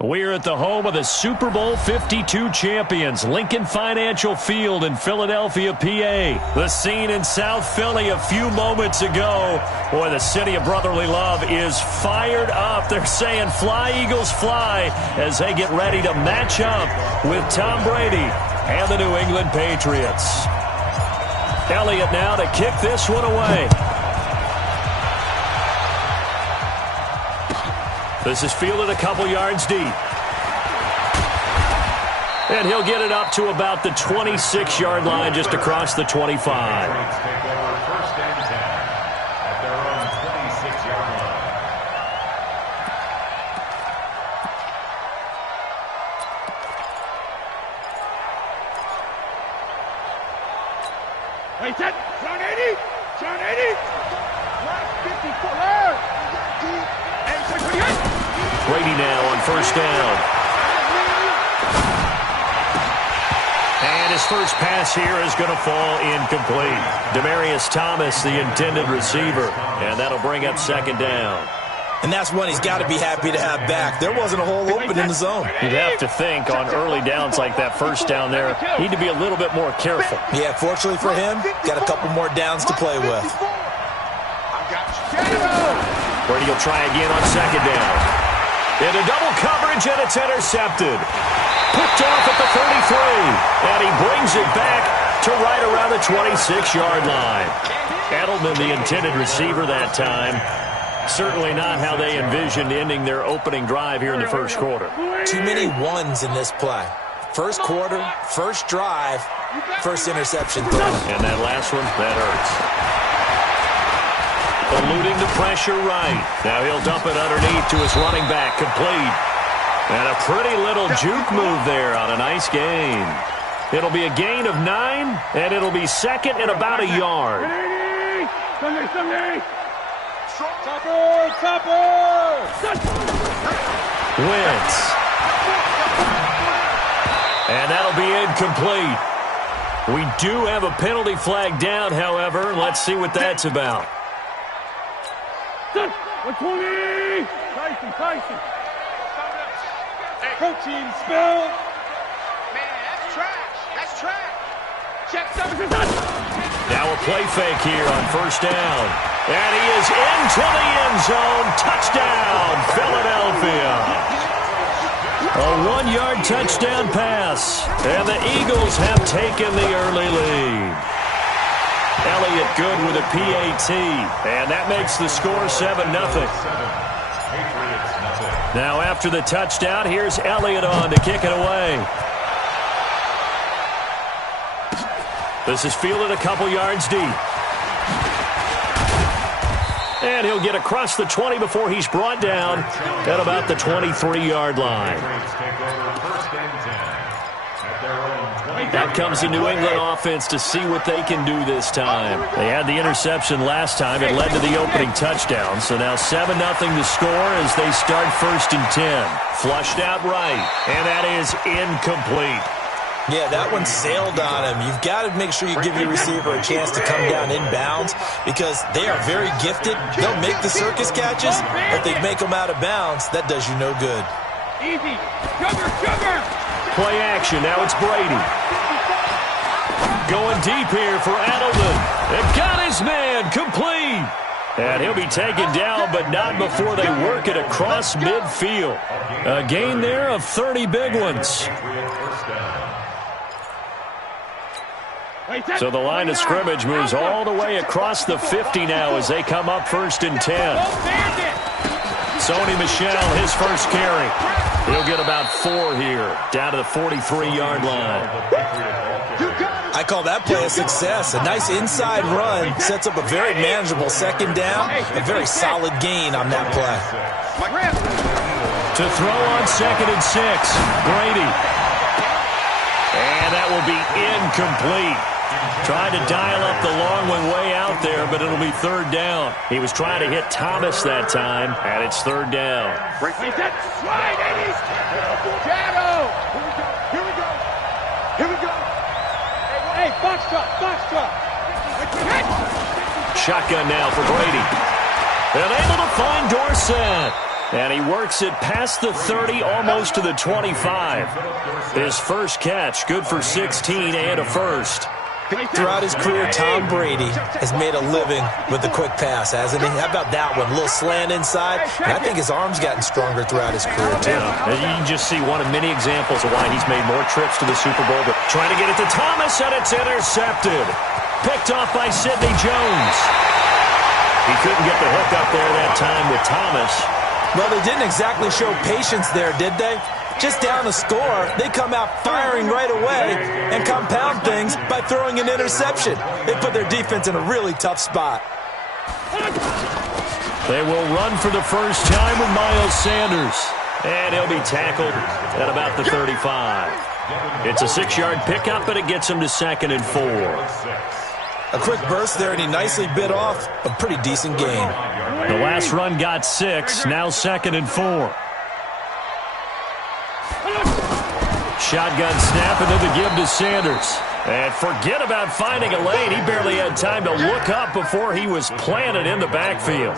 We're at the home of the Super Bowl 52 champions, Lincoln Financial Field in Philadelphia, PA. The scene in South Philly a few moments ago. Boy, the city of brotherly love is fired up. They're saying, "Fly, Eagles, fly," as they get ready to match up with Tom Brady and the New England Patriots. Elliott now to kick this one away. This is fielded a couple yards deep. And he'll get it up to about the 26-yard line, just across the 25. Wait, set. John 80. John 80. 54. Brady now on first down. And his first pass here is going to fall incomplete. Demaryius Thomas, the intended receiver. And that'll bring up second down. And that's one he's got to be happy to have back. There wasn't a hole open in the zone. You'd have to think on early downs like that first down there, need to be a little bit more careful. Yeah, fortunately for him, got a couple more downs to play with. Brady will try again on second down. Into double coverage, and it's intercepted. Picked off at the 33. And he brings it back to right around the 26-yard line. Edelman, the intended receiver that time. Certainly not how they envisioned ending their opening drive here in the first quarter. Too many ones in this play. First quarter, first drive, first interception throw. And that last one, that hurts. Eluding the pressure right. Now he'll dump it underneath to his running back, complete. And a pretty little juke move there on a nice gain. It'll be a gain of 9, and it'll be second and about a yard. Wentz. And that'll be incomplete. We do have a penalty flag down, however. Let's see what that's about. 120! Tyson. Protein spill. Man, that's trash. That's trash. Check 7. Now a play fake here on first down. And he is into the end zone. Touchdown, Philadelphia. A 1-yard touchdown pass. And the Eagles have taken the early lead. Elliott good with a PAT, and that makes the score 7-0. Now after the touchdown, here's Elliott on to kick it away. This is fielded a couple yards deep. And he'll get across the 20 before he's brought down at about the 23-yard line. Out comes the New England offense to see what they can do this time. They had the interception last time. It led to the opening touchdown. So now 7-0 to score as they start first and 10. Flushed out right. And that is incomplete. Yeah, that one sailed on him. You've got to make sure you give your receiver a chance to come down inbounds because they are very gifted. They'll make the circus catches, but they make them out of bounds. That does you no good. Easy. Sugar. Play action. Now it's Brady. Going deep here for Edelman. And got his man. Complete. And he'll be taken down, but not before they work it across midfield. A gain there of 30 big ones. So the line of scrimmage moves all the way across the 50 now as they come up first and 10. Sony Michel, his first carry. He'll get about 4 here, down to the 43-yard line. I call that play a success. A nice inside run sets up a very manageable second down. A very solid gain on that play. To throw on second and 6, Brady. And that will be incomplete. Trying to dial up the long one way out there, but it'll be third down. He was trying to hit Thomas that time, and it's third down. Hey, box truck. Shotgun now for Brady. And able to find Dorsett. And he works it past the 30, almost to the 25. His first catch, good for 16 and a first. Throughout his career, Tom Brady has made a living with the quick pass, hasn't he? How about that one? A little slant inside. And I think his arm's gotten stronger throughout his career, too. Yeah, you can just see one of many examples of why he's made more trips to the Super Bowl. But trying to get it to Thomas, and it's intercepted. Picked off by Sidney Jones. He couldn't get the hook up there that time with Thomas. Well, they didn't exactly show patience there, did they? Just down a score, they come out firing right away and compound things by throwing an interception. They put their defense in a really tough spot. They will run for the first time with Miles Sanders. And he'll be tackled at about the 35. It's a 6-yard pickup, and it gets him to 2nd and 4. A quick burst there, and he nicely bit off a pretty decent gain. The last run got 6, now 2nd and 4. Shotgun snap, and then the give to Sanders. And forget about finding a lane. He barely had time to look up before he was planted in the backfield.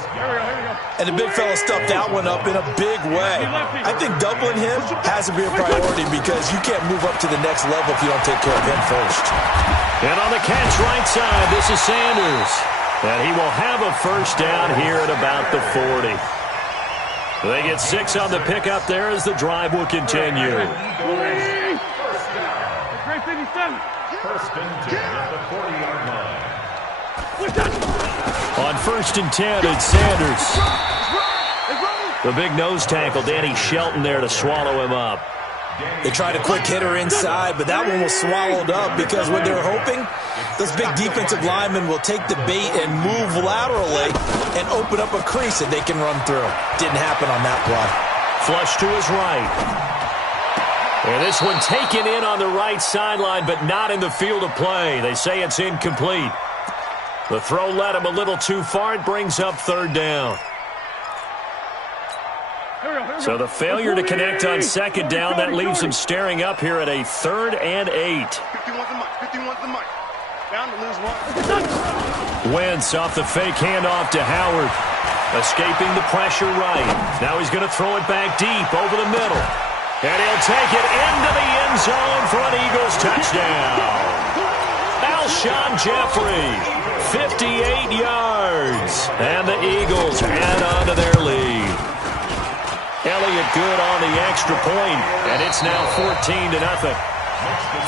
And the big fella stuffed that one up in a big way. I think doubling him has to be a priority because you can't move up to the next level if you don't take care of him first. And on the catch right side, this is Sanders. And he will have a first down here at about the 40. They get 6 on the pickup there as the drive will continue. First and 10 at the 40-yard line. On 1st and 10, it's Sanders. The big nose tackle, Danny Shelton there to swallow him up. They tried a quick hitter inside, but that one was swallowed up because what they're hoping, those big defensive linemen will take the bait and move laterally and open up a crease that they can run through. Didn't happen on that play. Flush to his right. And this one taken in on the right sideline, but not in the field of play. They say it's incomplete. The throw led him a little too far. It brings up 3rd down. So the failure to connect on 2nd down, that leaves him staring up here at a 3rd and 8. 51's the mic. Down to lose 1. Wentz off the fake handoff to Howard. Escaping the pressure right. Now he's going to throw it back deep over the middle. And he'll take it into the end zone for an Eagles touchdown. Alshon Jeffrey, 58 yards. And the Eagles add on to their lead. Elliott good on the extra point, and it's now 14-0.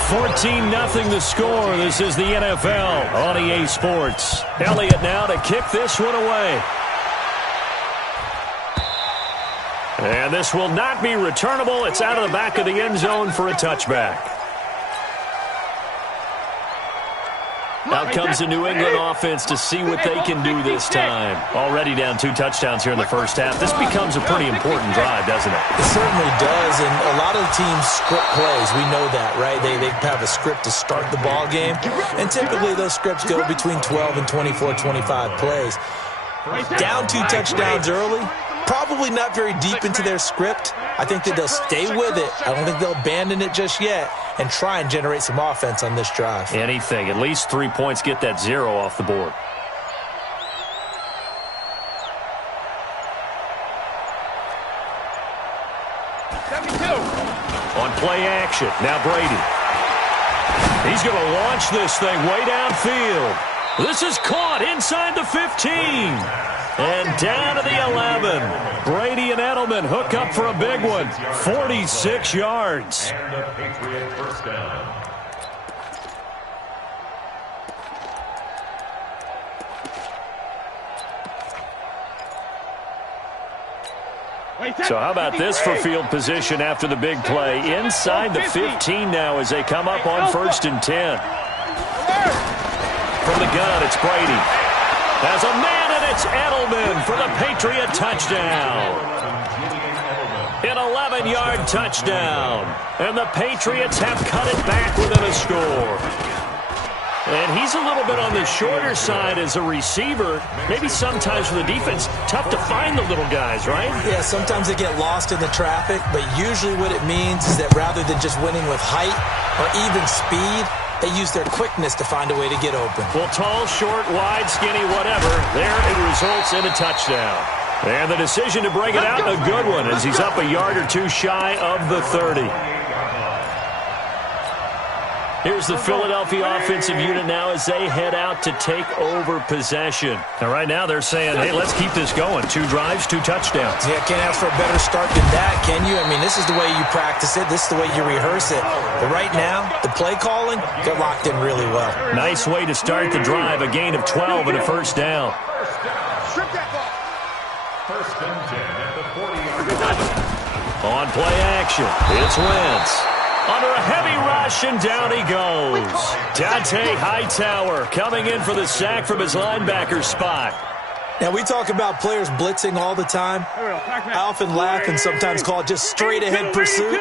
14-0 the score. This is the NFL on EA Sports. Elliott now to kick this one away. And this will not be returnable. It's out of the back of the end zone for a touchback. Out comes the New England offense to see what they can do this time. Already down 2 touchdowns here in the first half. This becomes a pretty important drive, doesn't it? It certainly does, and a lot of the teams script plays. We know that, right? They have a script to start the ball game, and typically those scripts go between 12 and 24, 25 plays. Down 2 touchdowns early, probably not very deep into their script. I think that they'll stay with it. I don't think they'll abandon it just yet and try and generate some offense on this drive. Anything. At least 3 points, get that 0 off the board. On play action, now Brady. He's going to launch this thing way downfield. This is caught inside the 15. And down to the 11. Brady and Edelman hook up for a big one. 46 yards. And a Patriot first down. So how about this for field position after the big play? Inside the 15 now as they come up on 1st and 10. From the gun, it's Brady. As a man, and it's Edelman for the Patriot touchdown. An 11-yard touchdown. And the Patriots have cut it back within a score. And he's a little bit on the shorter side as a receiver. Maybe sometimes for the defense, tough to find the little guys, right? Yeah, sometimes they get lost in the traffic, but usually what it means is that rather than just winning with height or even speed, they use their quickness to find a way to get open. Well, tall, short, wide, skinny, whatever, there it results in a touchdown. And the decision to bring it out, a good one, as he's up a yard or two shy of the 30. Here's the Philadelphia offensive unit now as they head out to take over possession. And right now they're saying, hey, let's keep this going. 2 drives, 2 touchdowns. Yeah, can't ask for a better start than that, can you? I mean, this is the way you practice it. This is the way you rehearse it. But right now, the play calling got locked in really well. Nice way to start the drive. A gain of 12 and a first down. Strip that ball. First and 10 at the 40-yard line. On play action, it's Wentz. Under a heavy rush, and down he goes. Dante Hightower coming in for the sack from his linebacker spot. Now, we talk about players blitzing all the time. I often laugh and sometimes call it just straight-ahead pursuit.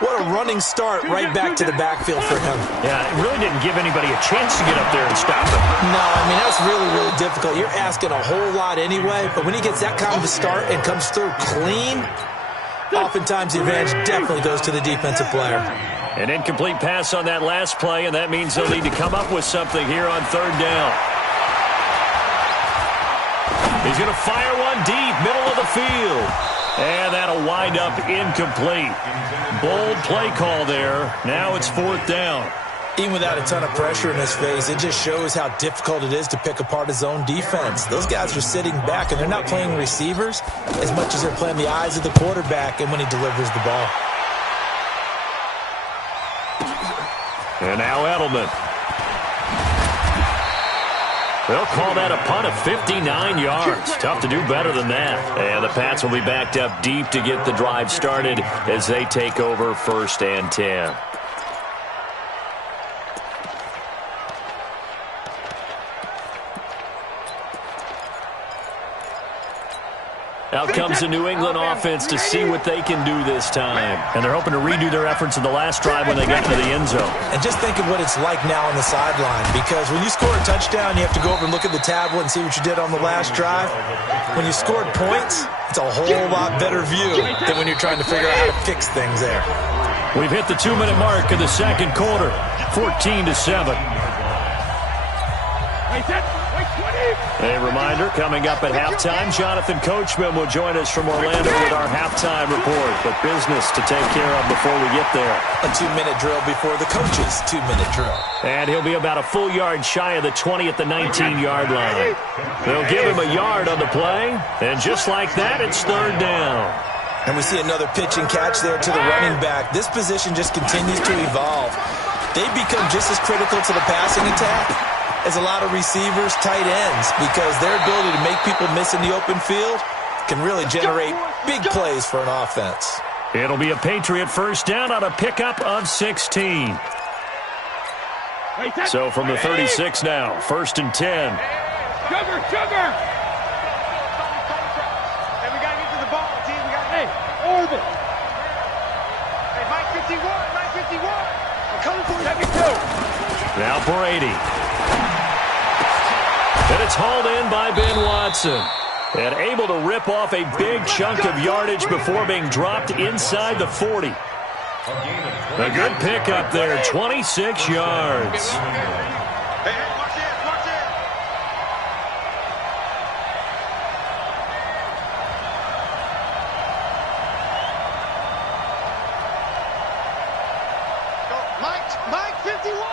What a running start right back to the backfield for him. Yeah, it really didn't give anybody a chance to get up there and stop him. No, I mean, that's really, really difficult. You're asking a whole lot anyway, but when he gets that kind of a start and comes through clean, oftentimes the advantage definitely goes to the defensive player. An incomplete pass on that last play, and that means they'll need to come up with something here on 3rd down. He's going to fire one deep, middle of the field. And that'll wind up incomplete. Bold play call there. Now it's 4th down. Even without a ton of pressure in his face, it just shows how difficult it is to pick apart his own defense. Those guys are sitting back, and they're not playing receivers as much as they're playing the eyes of the quarterback and when he delivers the ball. And now Edelman. They'll call that a punt of 59 yards. Tough to do better than that. And the Pats will be backed up deep to get the drive started as they take over 1st and 10. Out comes the New England offense to see what they can do this time. And they're hoping to redo their efforts in the last drive when they got to the end zone. And just think of what it's like now on the sideline, because when you score a touchdown, you have to go over and look at the tablet and see what you did on the last drive. When you scored points, it's a whole lot better view than when you're trying to figure out how to fix things there. We've hit the 2-minute mark of the 2nd quarter, 14-7. A reminder, coming up at halftime, Jonathan Coachman will join us from Orlando with our halftime report. But business to take care of before we get there. A 2-minute drill before the coach's 2-minute drill. And he'll be about a full yard shy of the 20 at the 19-yard line. They'll give him a yard on the play. And just like that, it's 3rd down. And we see another pitch and catch there to the running back. This position just continues to evolve. They've become just as critical to the passing attack as a lot of receivers, tight ends, because their ability to make people miss in the open field can really generate big plays for an offense. It'll be a Patriot 1st down on a pickup of 16. So from the 36 now, 1st and 10. Sugar! Hey, we got to get to the ball, team. We got to orbit. Hey, Mike 51. I'm coming for you. Now Brady. And it's hauled in by Ben Watson. And able to rip off a big chunk of yardage before being dropped inside the 40. A good pickup there, 26 yards. Hey, watch it. Mike 51.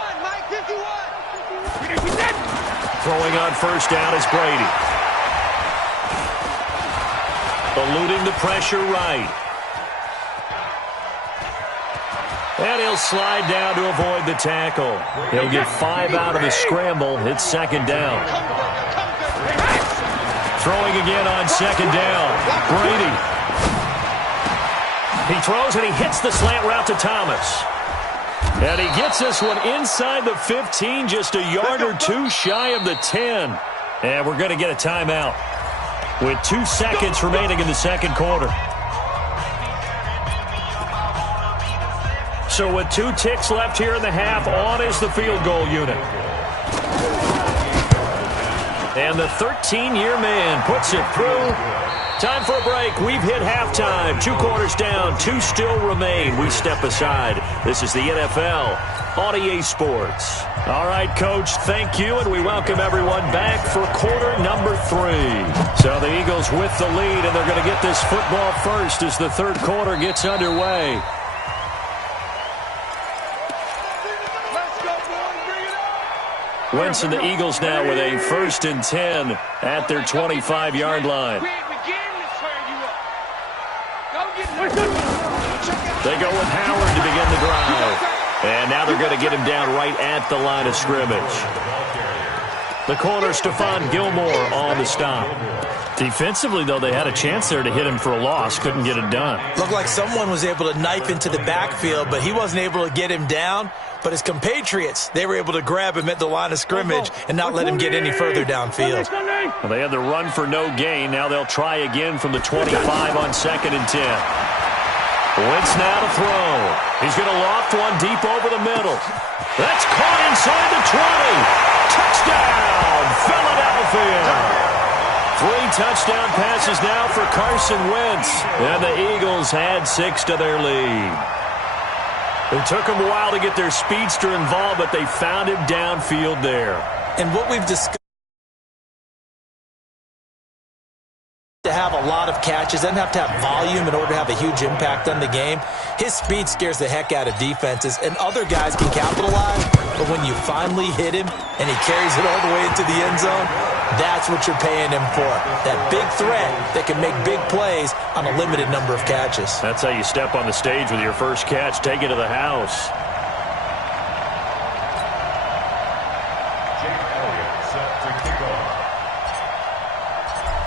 Throwing on 1st down is Brady. Eluding the pressure right. And he'll slide down to avoid the tackle. He'll get 5 out of the scramble. It's 2nd down. Throwing again on 2nd down. Brady. He throws and he hits the slant route to Thomas. And he gets this one inside the 15, just a yard or two shy of the 10. And we're going to get a timeout with 2 seconds remaining in the 2nd quarter. So with 2 ticks left here in the half, on is the field goal unit. And the 13-year man puts it through. Time for a break. We've hit halftime. 2 quarters down. 2 still remain. We step aside. This is the NFL on EA Sports. All right, Coach, thank you, and we welcome everyone back for quarter number 3. So the Eagles with the lead, and they're going to get this football first as the third quarter gets underway. Wentz and the Eagles now with a 1st and 10 at their 25-yard line. They go with Howard to begin the drive. And now they're going to get him down right at the line of scrimmage. The corner, Stephon Gilmore, on the stop. Defensively, though, they had a chance there to hit him for a loss. Couldn't get it done. Looked like someone was able to knife into the backfield, but he wasn't able to get him down. But his compatriots, they were able to grab him at the line of scrimmage and not let him get any further downfield. Well, they had the run for no gain. Now they'll try again from the 25 on 2nd and 10. Wentz now to throw. He's going to loft one deep over the middle. That's caught inside the 20. Touchdown, Philadelphia. 3 touchdown passes now for Carson Wentz. And the Eagles had 6 to their lead. It took them a while to get their speedster involved, but they found him downfield there. And what we've discussed, to have a lot of catches, doesn't have to have volume in order to have a huge impact on the game. His speed scares the heck out of defenses, and other guys can capitalize, but when you finally hit him and he carries it all the way into the end zone, that's what you're paying him for. That big threat that can make big plays on a limited number of catches. That's how you step on the stage with your first catch. Take it to the house.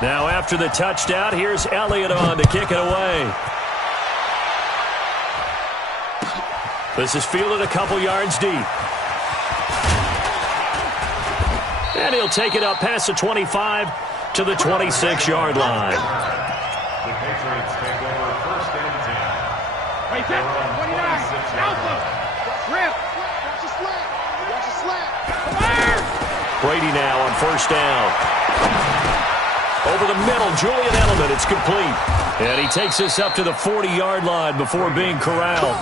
Now after the touchdown, here's Elliott on to kick it away. This is fielded a couple yards deep. And he'll take it up past the 25 to the 26-yard line. The Patriots take over 1st and 10. Right there, 29. Alpha. Rip. Watch the slant. Watch the slant. Brady now on 1st down. Over the middle, Julian Edelman, it's complete. And he takes this up to the 40-yard line before being corralled.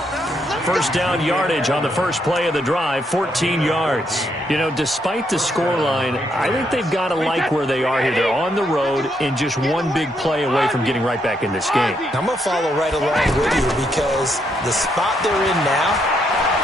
1st down yardage on the first play of the drive, 14 yards. You know, despite the scoreline, I think they've got to like where they are here. They're on the road and just one big play away from getting right back in this game. I'm going to follow right along with you because the spot they're in now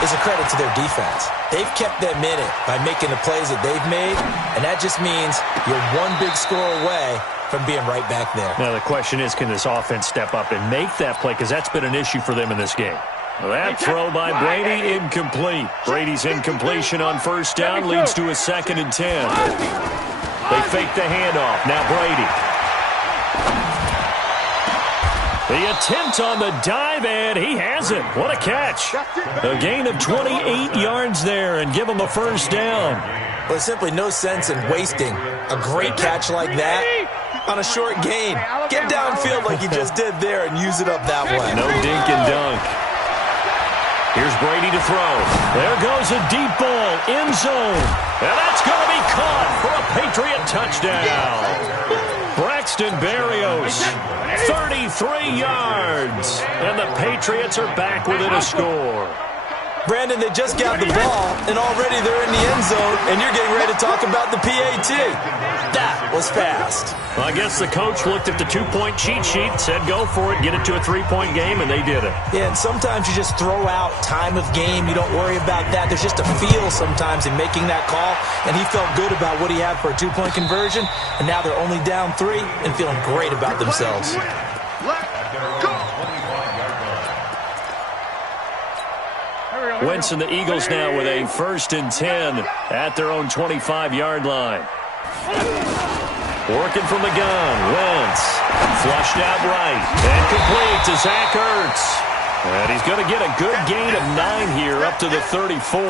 is a credit to their defense. They've kept them in it by making the plays that they've made, and that just means you're one big score away from being right back there. Now the question is, can this offense step up and make that play? Because that's been an issue for them in this game. Well, that throw by Brady, incomplete. Brady's incompletion on 1st down leads to a 2nd and 10. They fake the handoff. Now Brady. The attempt on the dive, and he has it. What a catch. A gain of 28 yards there, and give him a 1st down. Well, there's simply no sense in wasting a great catch like that on a short gain. Get downfield like you just did there and use it up that way. No dink and dunk. Here's Brady to throw. There goes a deep ball, end zone. And that's going to be caught for a Patriot touchdown. Braxton Berrios, 33 yards. And the Patriots are back within a score. Brandon, they just got the ball, and already they're in the end zone, and you're getting ready to talk about the PAT. That was fast. Well, I guess the coach looked at the 2-point cheat sheet, said go for it, get it to a 3-point game, and they did it. Yeah, and sometimes you just throw out time of game. You don't worry about that. There's just a feel sometimes in making that call, and he felt good about what he had for a 2-point conversion, and now they're only down 3 and feeling great about themselves. Wentz and the Eagles now with a 1st and 10 at their own 25-yard line. Working from the gun, Wentz. Flushed out right. And complete to Zach Ertz. And he's going to get a good gain of 9 here up to the 34.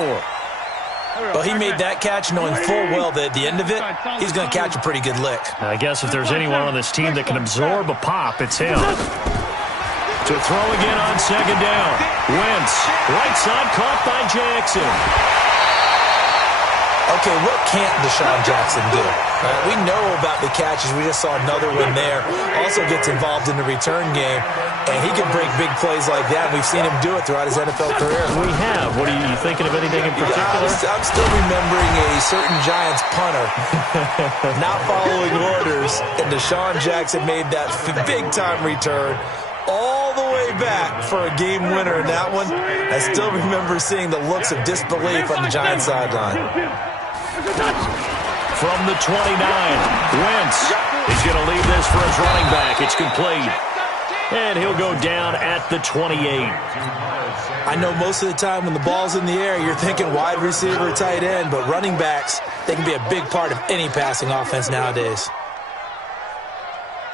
Well, he made that catch knowing full well that at the end of it, he's going to catch a pretty good lick. I guess if there's anyone on this team that can absorb a pop, it's him. To throw again on 2nd down. Wentz, right side, caught by Jackson. A Okay, what can't Deshaun Jackson do? We know about the catches. We just saw another one there. Also gets involved in the return game, and he can break big plays like that. We've seen him do it throughout his NFL career. We have. What are you thinking of anything in particular? I'm still remembering a certain Giants punter not following orders, and Deshaun Jackson made that big-time return all the way back for a game winner in that one. I still remember seeing the looks of disbelief on the Giants sideline. From the 29, Wentz is going to leave this for his running back. It's complete. And he'll go down at the 28. I know most of the time when the ball's in the air, you're thinking wide receiver, tight end, but running backs, they can be a big part of any passing offense nowadays.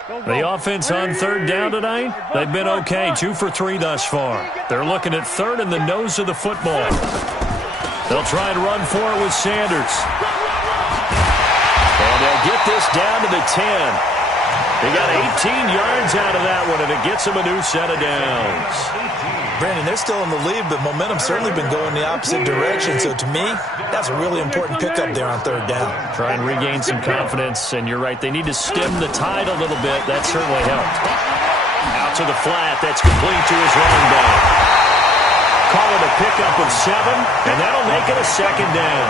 The offense on third down tonight, they've been okay, 2 for 3 thus far. They're looking at third in the nose of the football. They'll try and run for it with Sanders. And they'll get this down to the 10. They got 18 yards out of that one, and it gets them a new set of downs. Brandon, they're still in the lead, but momentum's certainly been going the opposite direction. So to me, that's a really important pickup there on third down. Try and regain some confidence, and you're right. They need to stem the tide a little bit. That certainly helped. Out to the flat. That's complete to his running back. Call it a pickup of 7, and that'll make it a second down.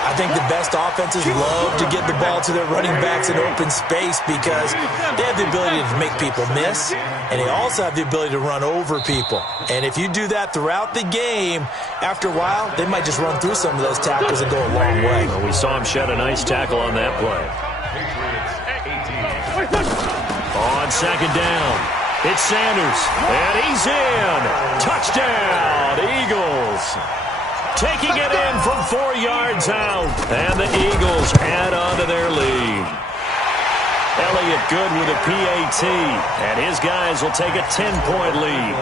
I think the best offenses love to get the ball to their running backs in open space because they have the ability to make people miss, and they also have the ability to run over people. And if you do that throughout the game, after a while, they might just run through some of those tackles and go a long way. Well, we saw him shed a nice tackle on that play. On second down, it's Sanders, and he's in. Touchdown, Eagles. Taking it in from 4 yards out. And the Eagles add on to their lead. Elliott good with a PAT. And his guys will take a 10-point lead.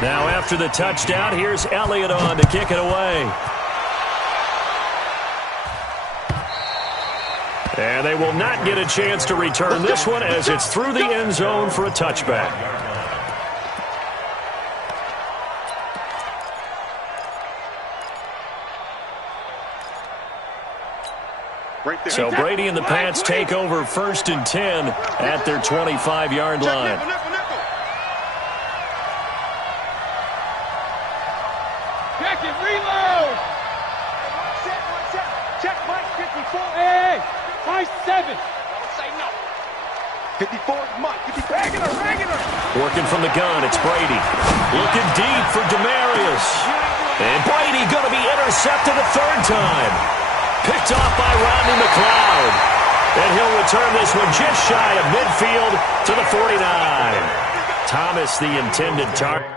Now after the touchdown, here's Elliott on to kick it away. And they will not get a chance to return this one as it's through the end zone for a touchback. So Brady and the Pats take over 1st and 10 at their 25-yard line. Check it, reload! Check Mike 54. Hey, Mike 7. Don't say no. 54 is Mike. Regular. Working from the gun, it's Brady. Looking deep for Demarius. And Brady going to be intercepted a 3rd time. Picked off by Rodney McLeod. And he'll return this one just shy of midfield to the 49. Thomas, the intended target.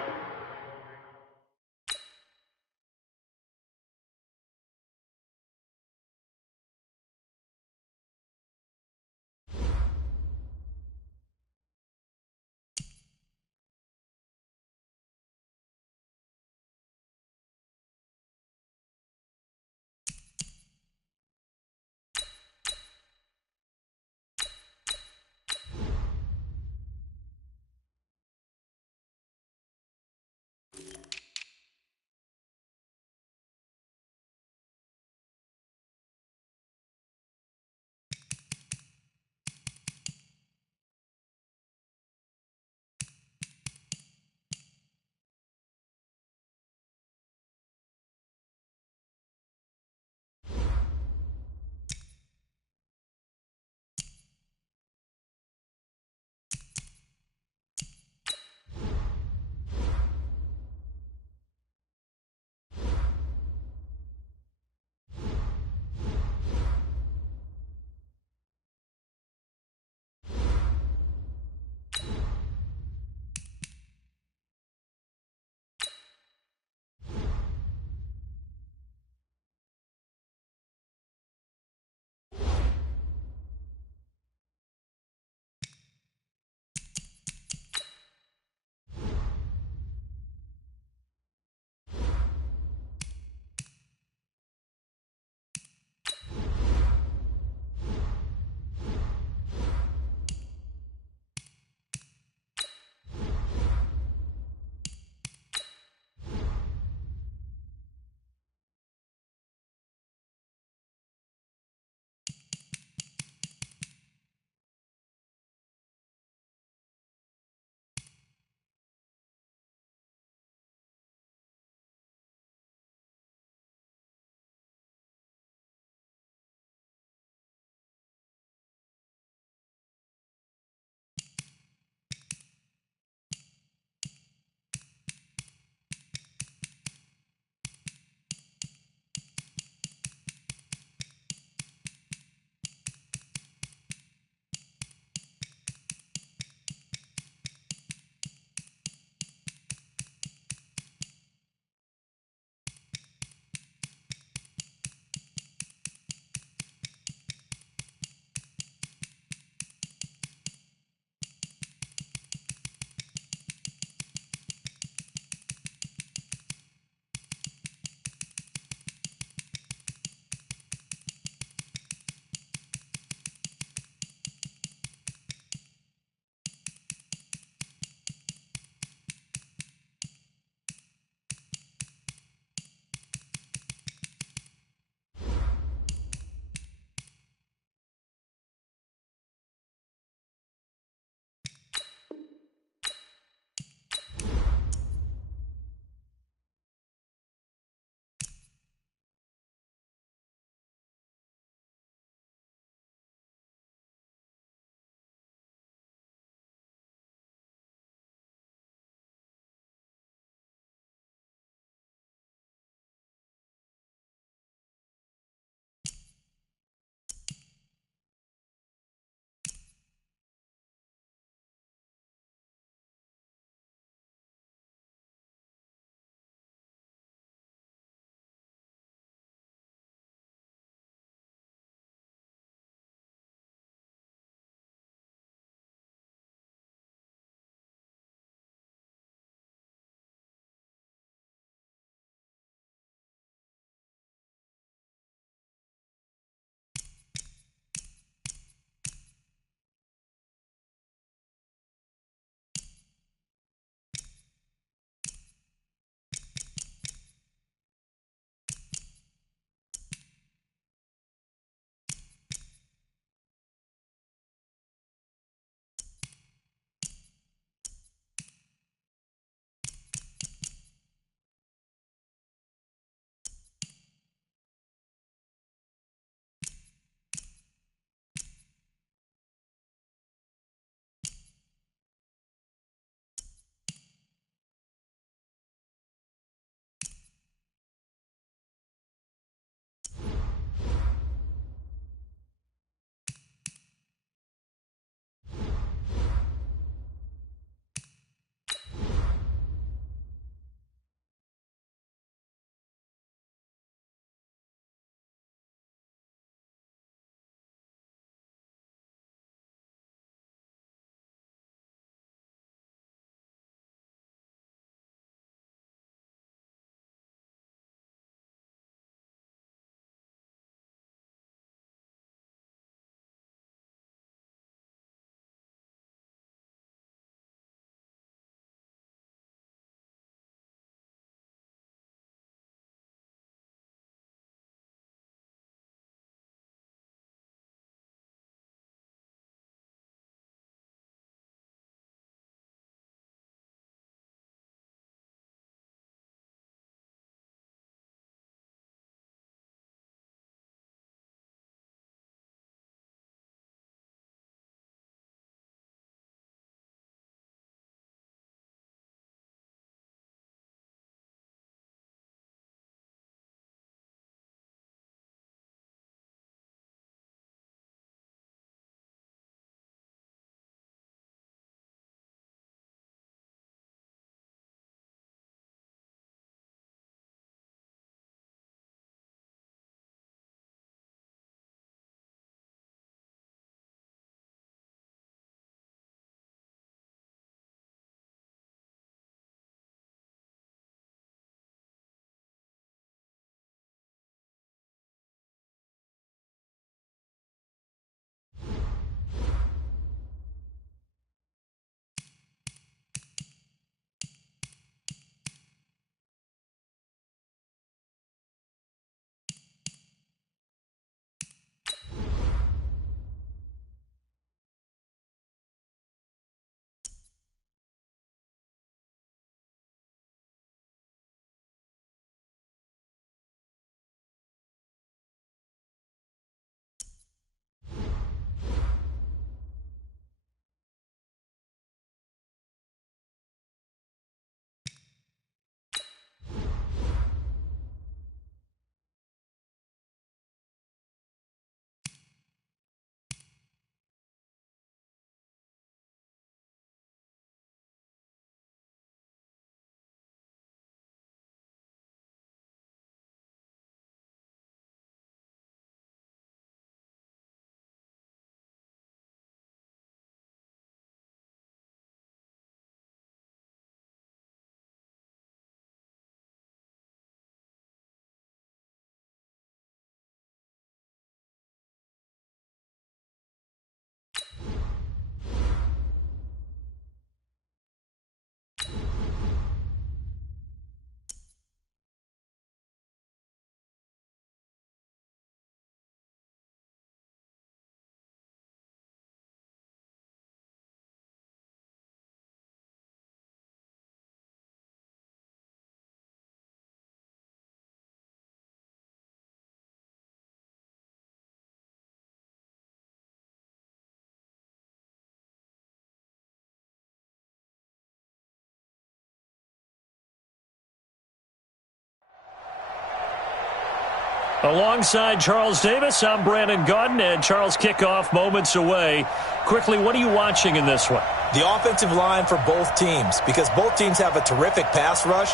Alongside Charles Davis, I'm Brandon Gaudin, and Charles, kickoff moments away. Quickly, what are you watching in this one? The offensive line for both teams, because both teams have a terrific pass rush.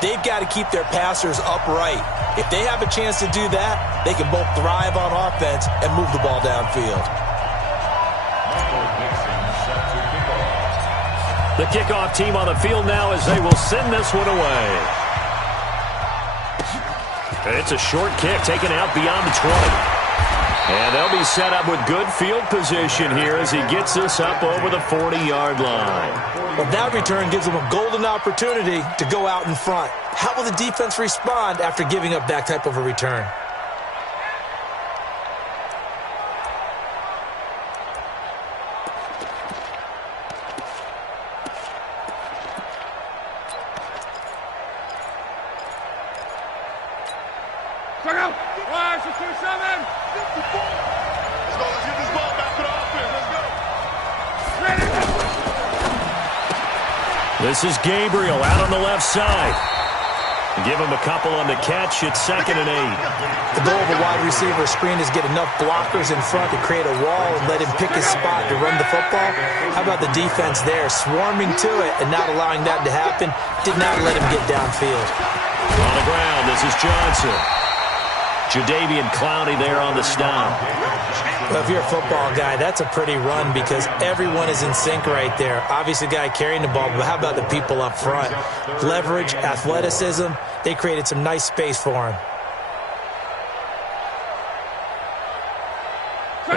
They've got to keep their passers upright. If they have a chance to do that, they can both thrive on offense and move the ball downfield. The kickoff team on the field now as they will send this one away. It's a short kick taken out beyond the 20. And they'll be set up with good field position here as he gets this up over the 40-yard line. Well, that return gives them a golden opportunity to go out in front. How will the defense respond after giving up that type of a return? Check out. Rise to 27. Let's get this ball back to the offense. Let's go. Ready. This is Gabriel out on the left side. Give him a couple on the catch. It's 2nd and 8. The goal of a wide receiver screen is get enough blockers in front to create a wall and let him pick his spot to run the football. How about the defense there, swarming to it and not allowing that to happen? Did not let him get downfield. On the ground, this is Johnson. Jadeveon Clowney there on the stop. Well, if you're a football guy, that's a pretty run because everyone is in sync right there. Obviously, the guy carrying the ball, but how about the people up front? Leverage, athleticism, they created some nice space for him.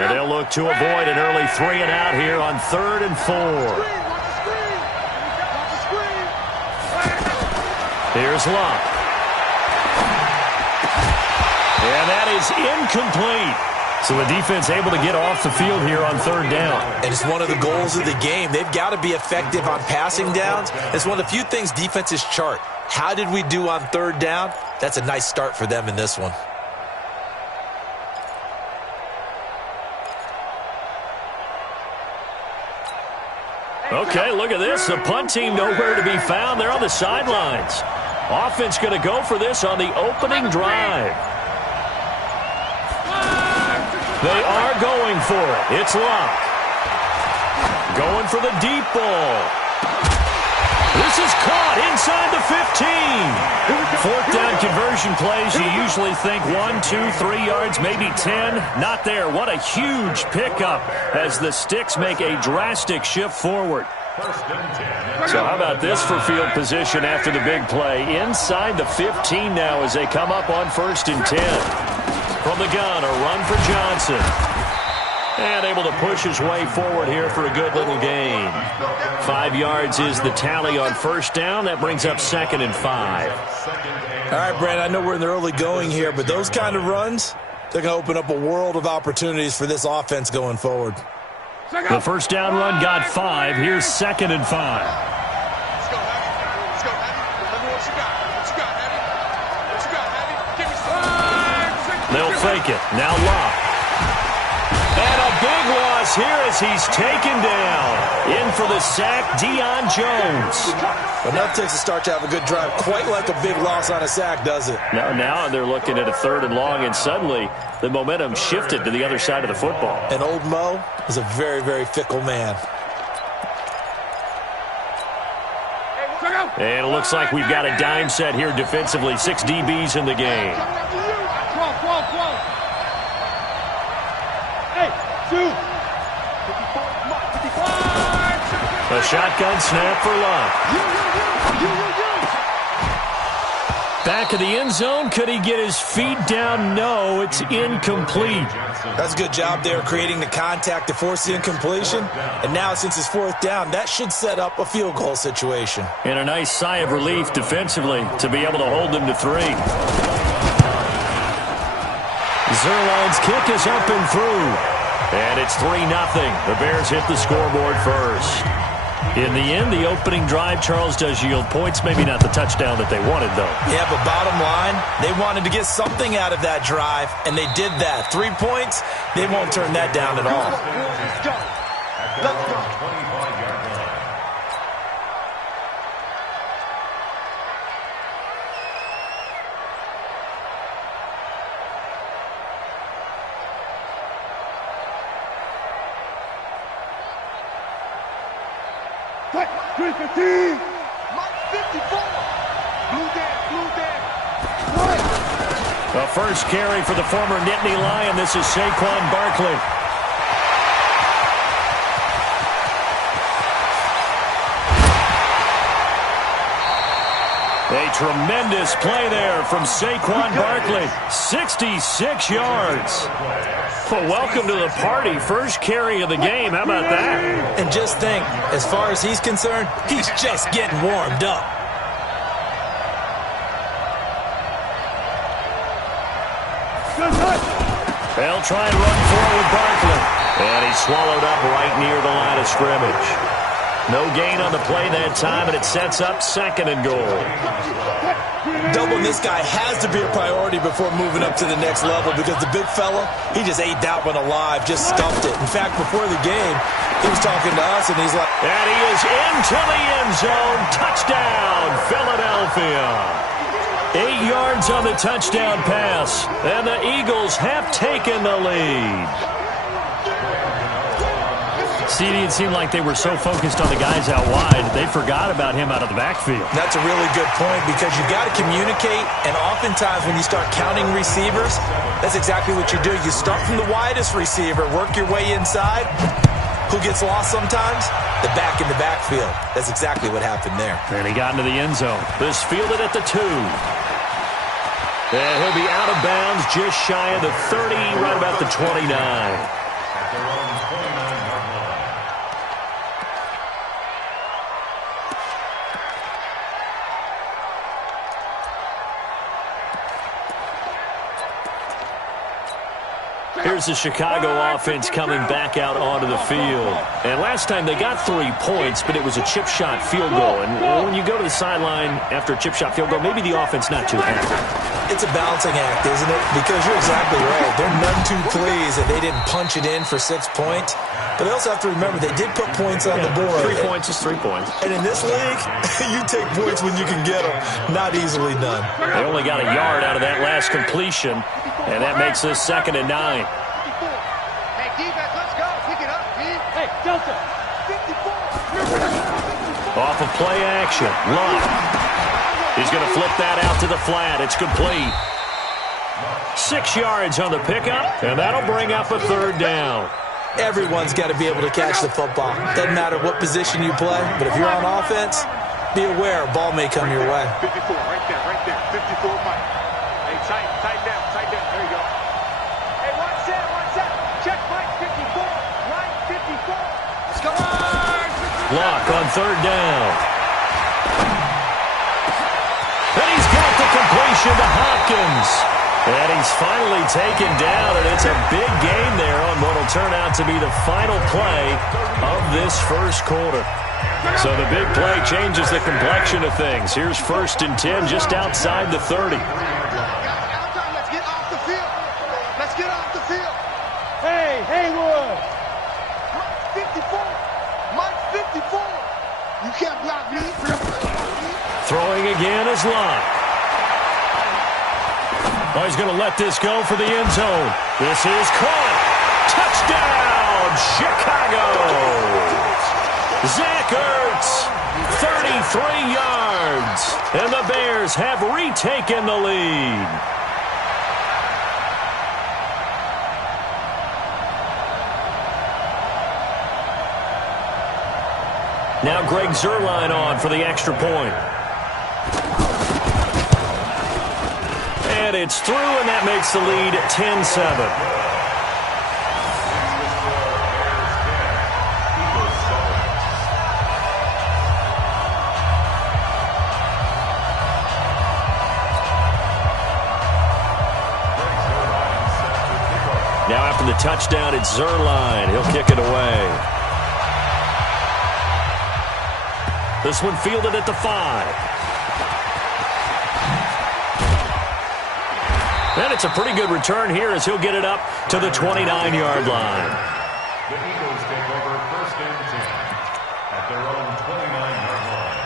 And they'll look to avoid an early 3 and out here on 3rd and 4. Here's Luck. And that is incomplete. So the defense able to get off the field here on 3rd down. And it's one of the goals of the game. They've got to be effective on passing downs. It's one of the few things defenses chart. How did we do on 3rd down? That's a nice start for them in this one. Okay, look at this. The punt team nowhere to be found. They're on the sidelines. Offense going to go for this on the opening drive. They are going for it. It's Luck. Going for the deep ball. This is caught inside the 15. 4th down conversion plays. You usually think 1, 2, 3 yards, maybe 10. Not there. What a huge pickup as the Sticks make a drastic shift forward. So how about this for field position after the big play? Inside the 15 now as they come up on 1st and 10. From the gun, a run for Johnson. And able to push his way forward here for a good little gain. 5 yards is the tally on 1st down. That brings up 2nd and 5. All right, Brandon, I know we're in the early going here, but those kind of runs, they're going to open up a world of opportunities for this offense going forward. The 1st down run got 5. Here's 2nd and 5. Let's go, Heavy. Let's go, Heavy. Let me know what you got. What you got, Heavy? What you got, Heavy? Give me some. They'll fake it. Now Luck. And a big loss here as he's taken down. In for the sack, Deion Jones. But that takes a start to have a good drive. Quite like a big loss on a sack, does it? Now they're looking at a 3rd and long, and suddenly the momentum shifted to the other side of the football. And old Mo is a very, very fickle man. And it looks like we've got a dime set here defensively. 6 DBs in the game. A shotgun snap for Luck. Back of the end zone. Could he get his feet down? No, it's incomplete. That's a good job there creating the contact to force the incompletion. And now since it's 4th down, that should set up a field goal situation. And a nice sigh of relief defensively to be able to hold them to 3. Zerline's kick is up and through. And it's 3-0. The Bears hit the scoreboard first. In the end, the opening drive, Charles, does yield points. Maybe not the touchdown that they wanted, though. Yeah, but bottom line, they wanted to get something out of that drive, and they did that. 3 points, they won't turn that down at all. Let's go. Let's go. 315. Mike 54. Blue dead. The first carry for the former Nittany Lion. This is Saquon Barkley. A tremendous play there from Saquon Barkley. 66 yards. Well, welcome to the party. First carry of the game. How about that? And just think, as far as he's concerned, he's just getting warmed up. They'll try and run forward Barkley. And he's swallowed up right near the line of scrimmage. No gain on the play that time, and it sets up 2nd and goal. Doubling this guy has to be a priority before moving up to the next level because the big fella, he just ate that one alive, just stuffed it. In fact, before the game, he was talking to us, and he's like... And he is into the end zone. Touchdown, Philadelphia. 8 yards on the touchdown pass, and the Eagles have taken the lead. CD, it seemed like they were so focused on the guys out wide, they forgot about him out of the backfield. That's a really good point because you got to communicate, and oftentimes when you start counting receivers, that's exactly what you do. You start from the widest receiver, work your way inside. Who gets lost sometimes? The back in the backfield. That's exactly what happened there. And he got into the end zone. This fielded at the 2. And he'll be out of bounds just shy of the 30, right about the 29. Here's the Chicago offense coming back out onto the field. And last time they got 3 points, but it was a chip shot field goal. And when you go to the sideline after a chip shot field goal, maybe the offense not too happy. It's a balancing act, isn't it? Because you're exactly right. They're none too pleased that they didn't punch it in for 6 points. But they also have to remember they did put points on the board. 3 points is 3 points. And in this league, you take points when you can get them. Not easily done. They only got a yard out of that last completion, and that makes this 2nd and 9. Hey, defense, let's go. Pick it up, team. Hey, Delta. 54. Off of play action. Luck. He's going to flip that out to the flat. It's complete. 6 yards on the pickup, and that'll bring up a 3rd down. Everyone's got to be able to catch the football. Doesn't matter what position you play, but if you're on offense, be aware a ball may come your way. 54, right there. 54, Mike. Hey, tight down. There you go. Hey, watch that. Check Mike 54. Mike 54. Let's go. Luck on 3rd down. And he's got the completion to Hopkins. And he's finally taken down, and it's a big game there on what will turn out to be the final play of this first quarter. So the big play changes the complexion of things. Here's 1st and 10 just outside the 30. Let's get off the field. Hey, Haywood. Mike 54. You can't block me. Throwing again is Luck. Oh, he's going to let this go for the end zone. This is caught. Touchdown, Chicago. Zach Ertz, 33 yards. And the Bears have retaken the lead. Now Greg Zuerlein on for the extra point. And it's through, and that makes the lead 10-7. Now after the touchdown, it's Zuerlein. He'll kick it away. This one fielded at the 5. And it's a pretty good return here as he'll get it up to the 29-yard line. The Eagles take over 1st and 10 at their own 29-yard line.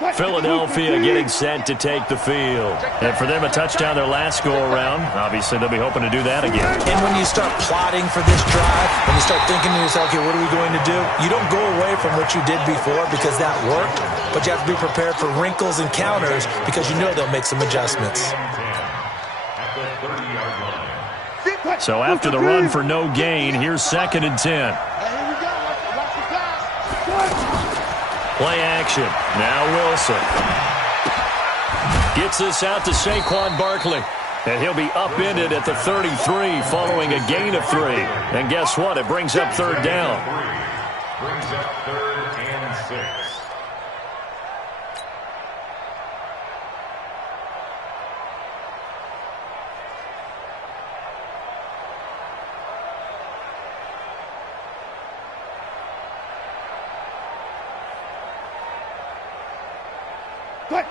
Philadelphia getting set to take the field. And for them, a touchdown their last go-around. Obviously, they'll be hoping to do that again. And when you start plotting for this drive, when you start thinking to yourself, okay, what are we going to do? You don't go away from what you did before because that worked, but you have to be prepared for wrinkles and counters because you know they'll make some adjustments. So after the run for no gain, here's 2nd and 10. Play action. Now Wilson. Gets this out to Saquon Barkley. And he'll be upended at the 33 following a gain of 3. And guess what? It brings up 3rd down. Brings up 3rd and 6.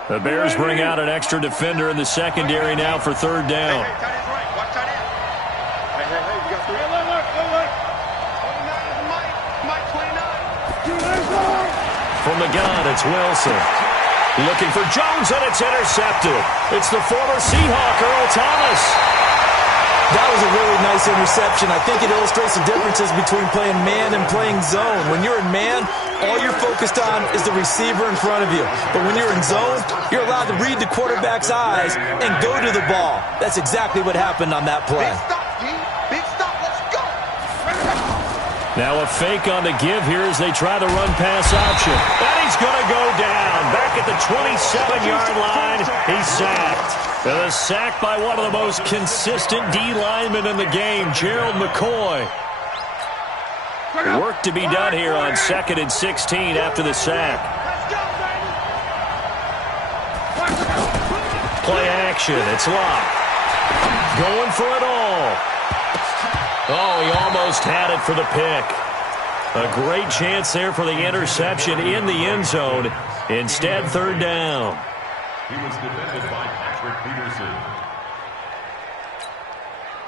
The Bears bring out an extra defender in the secondary now for 3rd down. Hey, tight end's right. Watch tight end. Hey, you got 3. Mike, 29. From the gun, it's Wilson. Looking for Jones, and it's intercepted. It's the former Seahawk, Earl Thomas. That was a really nice interception. I think it illustrates the differences between playing man and playing zone. When you're in man, all you're focused on is the receiver in front of you. But when you're in zone, you're allowed to read the quarterback's eyes and go to the ball. That's exactly what happened on that play. Big stop, D. Big stop. Let's go. Now a fake on the give here as they try the run-pass option. And he's going to go down. Back at the 27-yard line, he's sacked. The sack by one of the most consistent D linemen in the game, Gerald McCoy. Work to be done here on 2nd and 16 after the sack. Play action. It's locked. Going for it all. Oh, he almost had it for the pick. A great chance there for the interception in the end zone. Instead, 3rd down. He was defended by Patrick Peterson.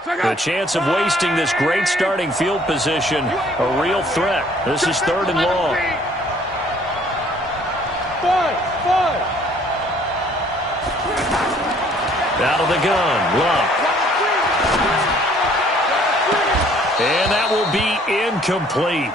The chance of wasting this great starting field position, a real threat. This is 3rd and long. 5. Out of the gun, Luck. And that will be incomplete.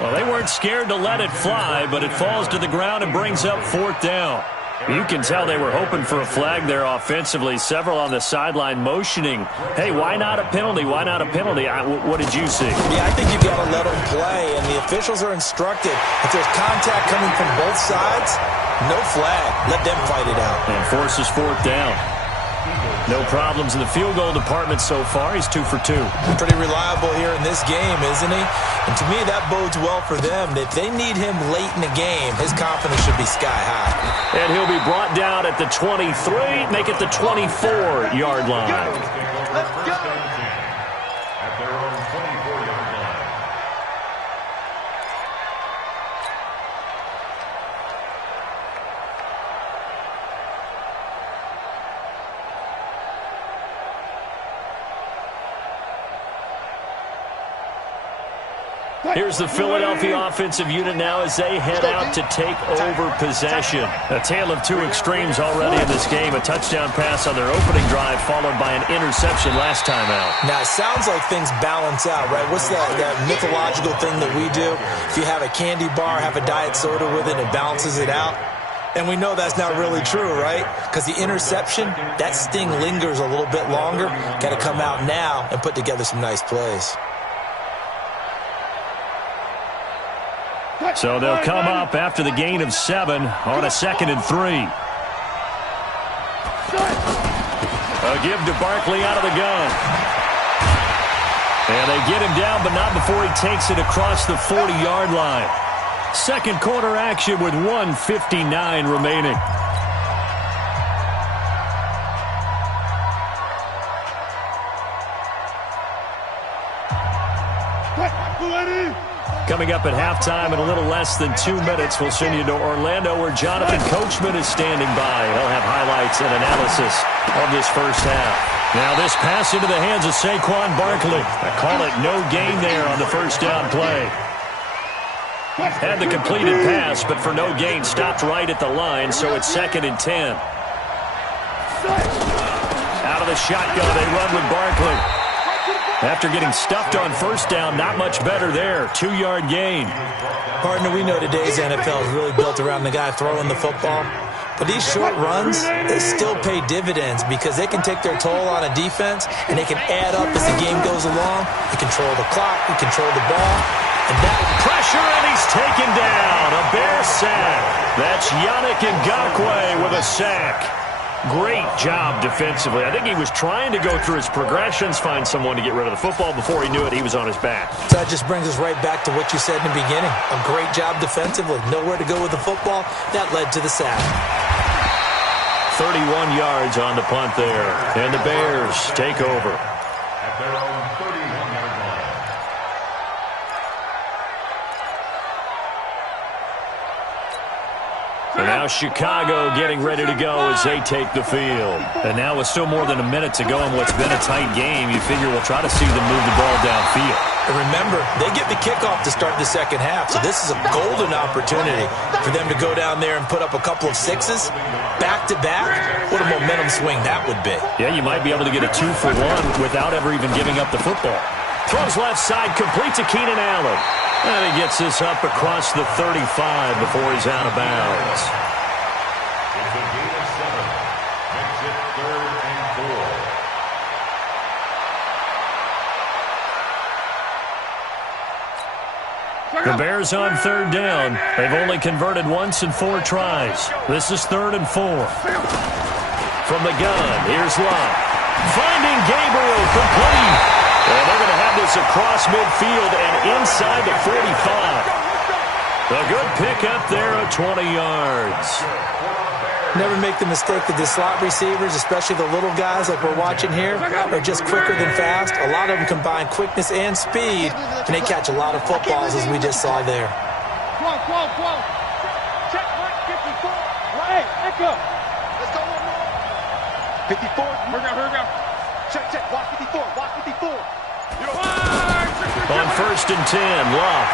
Well, they weren't scared to let it fly, but it falls to the ground and brings up 4th down. You can tell they were hoping for a flag there offensively. Several on the sideline motioning, hey, why not a penalty? Why not a penalty? What did you see? Yeah, I think you've got to let them play, and the officials are instructed. If there's contact coming from both sides, no flag. Let them fight it out. And forces 4th down. No problems in the field goal department so far. He's 2 for 2. Pretty reliable here in this game, isn't he? And to me, that bodes well for them. If they need him late in the game, his confidence should be sky high. And he'll be brought down at the 23, make it the 24-yard line. Let's go. At their own 24-yard line. Here's the Philadelphia offensive unit now as they head out to take over possession. A tale of 2 extremes already in this game. A touchdown pass on their opening drive followed by an interception last time out. Now, it sounds like things balance out, right? What's that mythological thing that we do? If you have a candy bar, have a diet soda with it, it balances it out. And we know that's not really true, right? Because the interception, that sting lingers a little bit longer. Got to come out now and put together some nice plays. So they'll come up after the gain of 7 on a 2nd and 3. A give to Barkley out of the gun. And they get him down, but not before he takes it across the 40-yard line. Second quarter action with 1:59 remaining. Coming up at halftime in a little less than 2 minutes, we'll send you to Orlando where Jonathan Coachman is standing by. He'll have highlights and analysis of this first half. Now this pass into the hands of Saquon Barkley. I call it no gain there on the first down play. Had the completed pass, but for no gain, stopped right at the line, so it's 2nd and 10. Out of the shotgun, they run with Barkley. After getting stuffed on first down, not much better there. 2-yard gain. Partner, we know today's NFL is really built around the guy throwing the football. But these short runs, they still pay dividends because they can take their toll on a defense, and they can add up as the game goes along. You control the clock, you control the ball, and that pressure, and he's taken down. A Bear sack. That's Yannick Ngakoue with a sack. Great job defensively. I think he was trying to go through his progressions, find someone to get rid of the football. Before he knew it, he was on his back. So that just brings us right back to what you said in the beginning. A great job defensively. Nowhere to go with the football. That led to the sack. 31 yards on the punt there. And the Bears take over. At their own 31-yard line. And now Chicago getting ready to go as they take the field. And now with still more than a minute to go in what's been a tight game, you figure we'll try to see them move the ball downfield. And remember, they get the kickoff to start the second half, so this is a golden opportunity for them to go down there and put up a couple of sixes back-to-back. What a momentum swing that would be. Yeah, you might be able to get a 2-for-1 without ever even giving up the football. Throws left side, complete to Keenan Allen. And he gets this up across the 35 before he's out of bounds. It's a gain of 7. Makes it 3rd and 4. The Bears on 3rd down. They've only converted once in 4 tries. This is 3rd and 4. From the gun, here's Love. Finding Gabriel, complete. And they're going to have this across midfield and inside the 45. A good pickup there at 20 yards. Never make the mistake that the slot receivers, especially the little guys like we're watching here, are just quicker than fast. A lot of them combine quickness and speed, and they catch a lot of footballs, as we just saw there. Check, 54. Hey, echo. Let's go one more. 54. Here we go. Check. Walk 54. On 1st and 10, Love.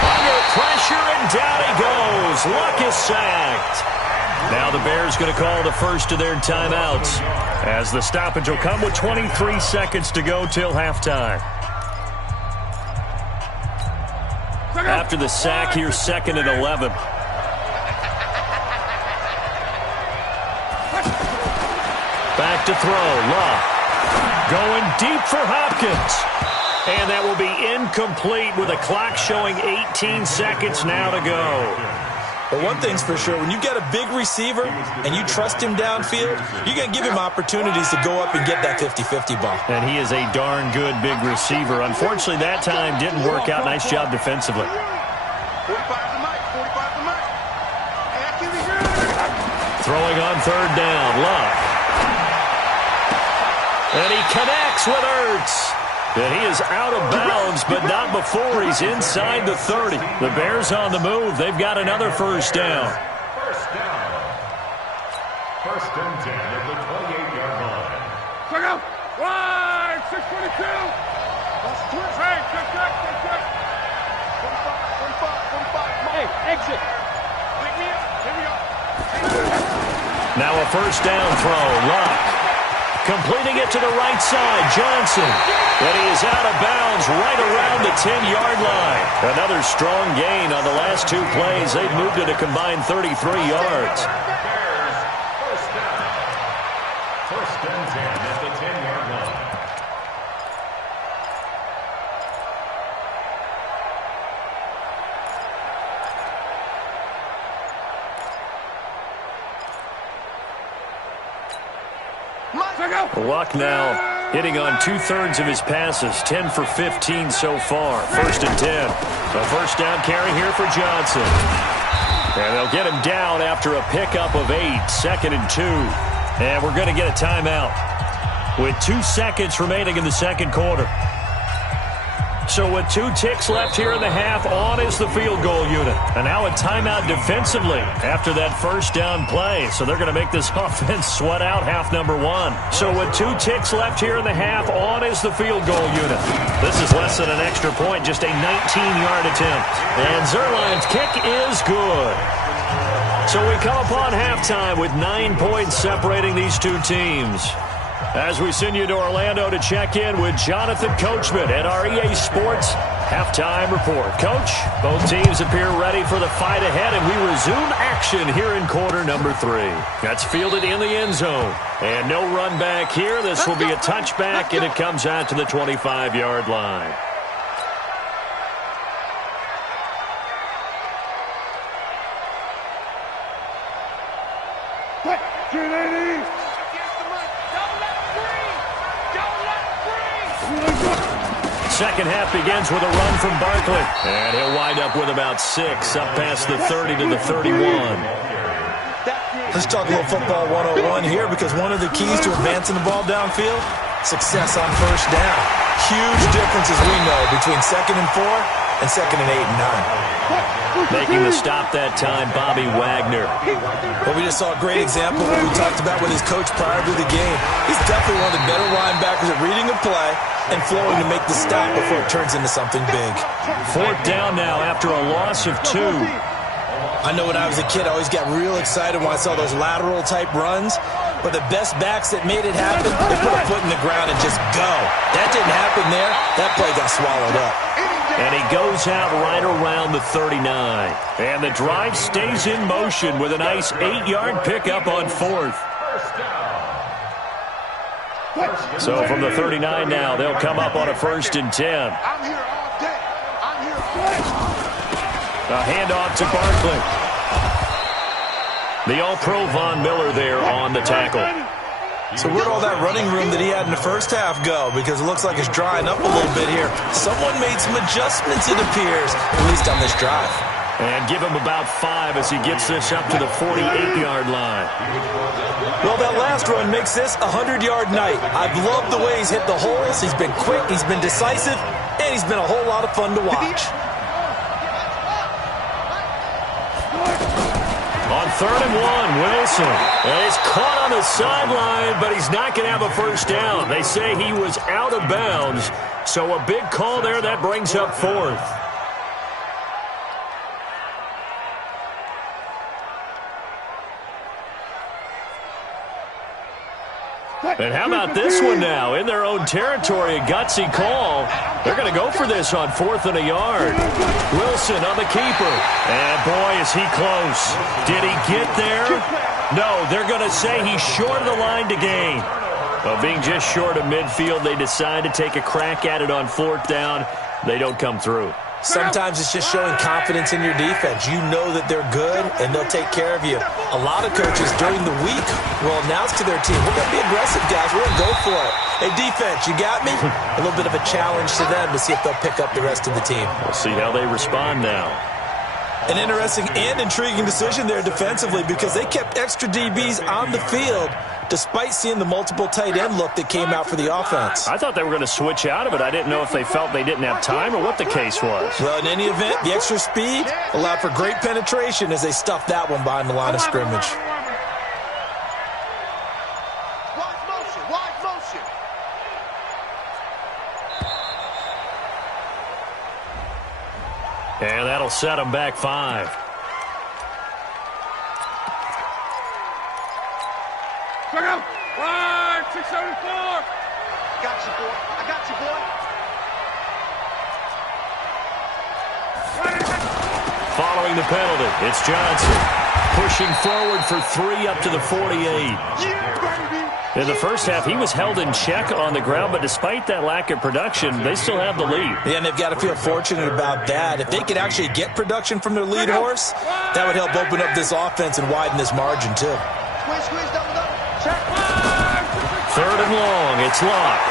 Under pressure, and down he goes. Luck is sacked. Now the Bears going to call the first of their timeouts, as the stoppage will come with 23 seconds to go till halftime. After the sack, here's 2nd and 11. Back to throw, Love. Going deep for Hopkins. And that will be incomplete with a clock showing 18 seconds now to go. But one thing's for sure, when you've got a big receiver and you trust him downfield, you're going to give him opportunities to go up and get that 50-50 ball. And he is a darn good big receiver. Unfortunately, that time didn't work out. Nice job defensively. 45 the mic. Throwing on 3rd down, Luck. And he connects with Ertz. And he is out of bounds, but not before he's inside the 30. The Bears on the move. They've got another first down. First and 10 at the 28-yard line. Check out. Wide, 622. That's twist. Hey, check. 45. Hey, exit. Pick me up. Here we go. Now a first down throw, Luck. Completing it to the right side, Johnson. But he is out of bounds right around the 10-yard line. Another strong gain on the last 2 plays. They've moved it a combined 33 yards. Bears, first down. First and 10 at the 10-yard line. Luck now hitting on 2/3 of his passes, 10 for 15 so far. 1st and 10. A first down carry here for Johnson. And they'll get him down after a pickup of 8. 2nd and 2. And we're going to get a timeout with 2 seconds remaining in the second quarter. So with 2 ticks left here in the half, on is the field goal unit. And now a timeout defensively after that first down play. So they're going to make this offense sweat out half number 1. So with 2 ticks left here in the half, on is the field goal unit. This is less than an extra point, just a 19-yard attempt. And Zerline's kick is good. So we come upon halftime with 9 points separating these two teams. As we send you to Orlando to check in with Jonathan Coachman at our EA Sports Halftime Report. Coach, both teams appear ready for the fight ahead, and we resume action here in quarter number 3. That's fielded in the end zone. And no run back here. This will be a touchback, and it comes out to the 25-yard line. Second half begins with a run from Barkley. And he'll wind up with about 6, up past the 30 to the 31. Let's talk a little football 101 here, because one of the keys to advancing the ball downfield, success on first down. Huge difference, as we know, between 2nd and 4 and 2nd and 8 and 9. Making the stop that time, Bobby Wagner. Well, we just saw a great example of what we talked about with his coach prior to the game. He's definitely one of the better linebackers at reading a play and flowing to make the stop before it turns into something big. 4th down now after a loss of 2. I know when I was a kid, I always got real excited when I saw those lateral-type runs. But the best backs that made it happen, they put a foot in the ground and just go. That didn't happen there. That play got swallowed up. And he goes out right around the 39. And the drive stays in motion with a nice 8-yard pickup on 4th. So from the 39 now, they'll come up on a 1st and 10. I'm here all day. I'm here all day. A handoff to Barkley. The All-Pro Von Miller there on the tackle. So where'd all that running room that he had in the first half go? Because it looks like it's drying up a little bit here. Someone made some adjustments, it appears, at least on this drive. And give him about 5 as he gets this up to the 48-yard line. Well, that last run makes this a 100-yard night. I've loved the way he's hit the holes. He's been quick, he's been decisive, and he's been a whole lot of fun to watch. On 3rd and 1, Wilson. And he's caught on the sideline, but he's not going to have a first down. They say he was out of bounds. So a big call there. That brings up 4th. And how about this one now? In their own territory, a gutsy call. They're going to go for this on 4th and a yard. Wilson on the keeper. And boy, is he close. Did he get there? No, they're going to say he's short of the line to gain. Well, being just short of midfield, they decide to take a crack at it on 4th down. They don't come through. Sometimes it's just showing confidence in your defense. You know that they're good, and they'll take care of you. A lot of coaches during the week will announce to their team, we're going to be aggressive, guys. We're going to go for it. Hey, defense, you got me? A little bit of a challenge to them to see if they'll pick up the rest of the team. We'll see how they respond now. An interesting and intriguing decision there defensively, because they kept extra DBs on the field despite seeing the multiple tight end look that came out for the offense. I thought they were going to switch out of it. I didn't know if they felt they didn't have time or what the case was. Well, in any event, the extra speed allowed for great penetration as they stuffed that one behind the line of scrimmage. Wide motion, wide motion. And that'll set them back 5. Check out. 674. Got you, boy. I got you, boy. Following the penalty, it's Johnson. Pushing forward for 3 up to the 48. Yeah, baby. In the first half, he was held in check on the ground, but despite that lack of production, they still have the lead. Yeah, and they've got to feel fortunate about that. If they could actually get production from their lead horse, that would help open up this offense and widen this margin, too. Squeeze, squeeze, double, double. Check. 3rd and long, it's Locke.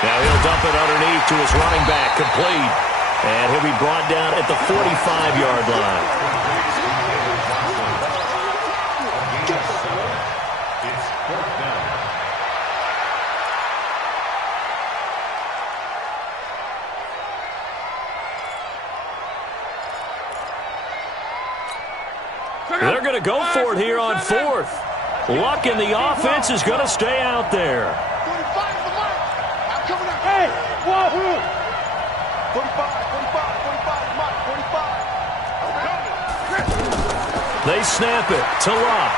Now he'll dump it underneath to his running back, complete. And he'll be brought down at the 45-yard line. They're going to go for it here on fourth. Luck in the offense is going to stay out there. 45 is the mark. I'm coming up. Hey, whoa. 45 is mark. 45. They snap it to Luck.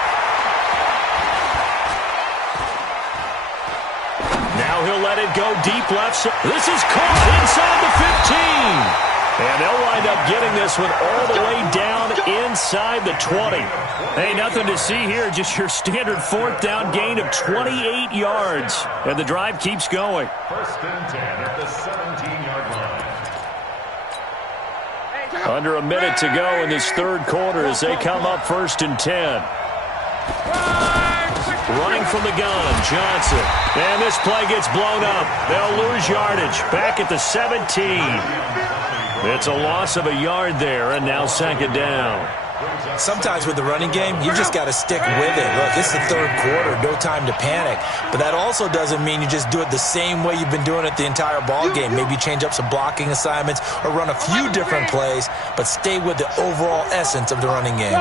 Now he'll let it go deep left side. This is caught inside the 15. And they'll wind up getting this one all the way down inside the 20. Hey, nothing to see here. Just your standard fourth down gain of 28 yards. And the drive keeps going. First and 10 at the 17-yard line. Under a minute to go in this third quarter as they come up first and 10. Running from the gun, Johnson. And this play gets blown up. They'll lose yardage. Back at the 17. It's a loss of a yard there, and now second down. Sometimes with the running game, you just got to stick with it. Look, it's the third quarter, no time to panic. But that also doesn't mean you just do it the same way you've been doing it the entire ball game. Maybe change up some blocking assignments or run a few different plays, but stay with the overall essence of the running game.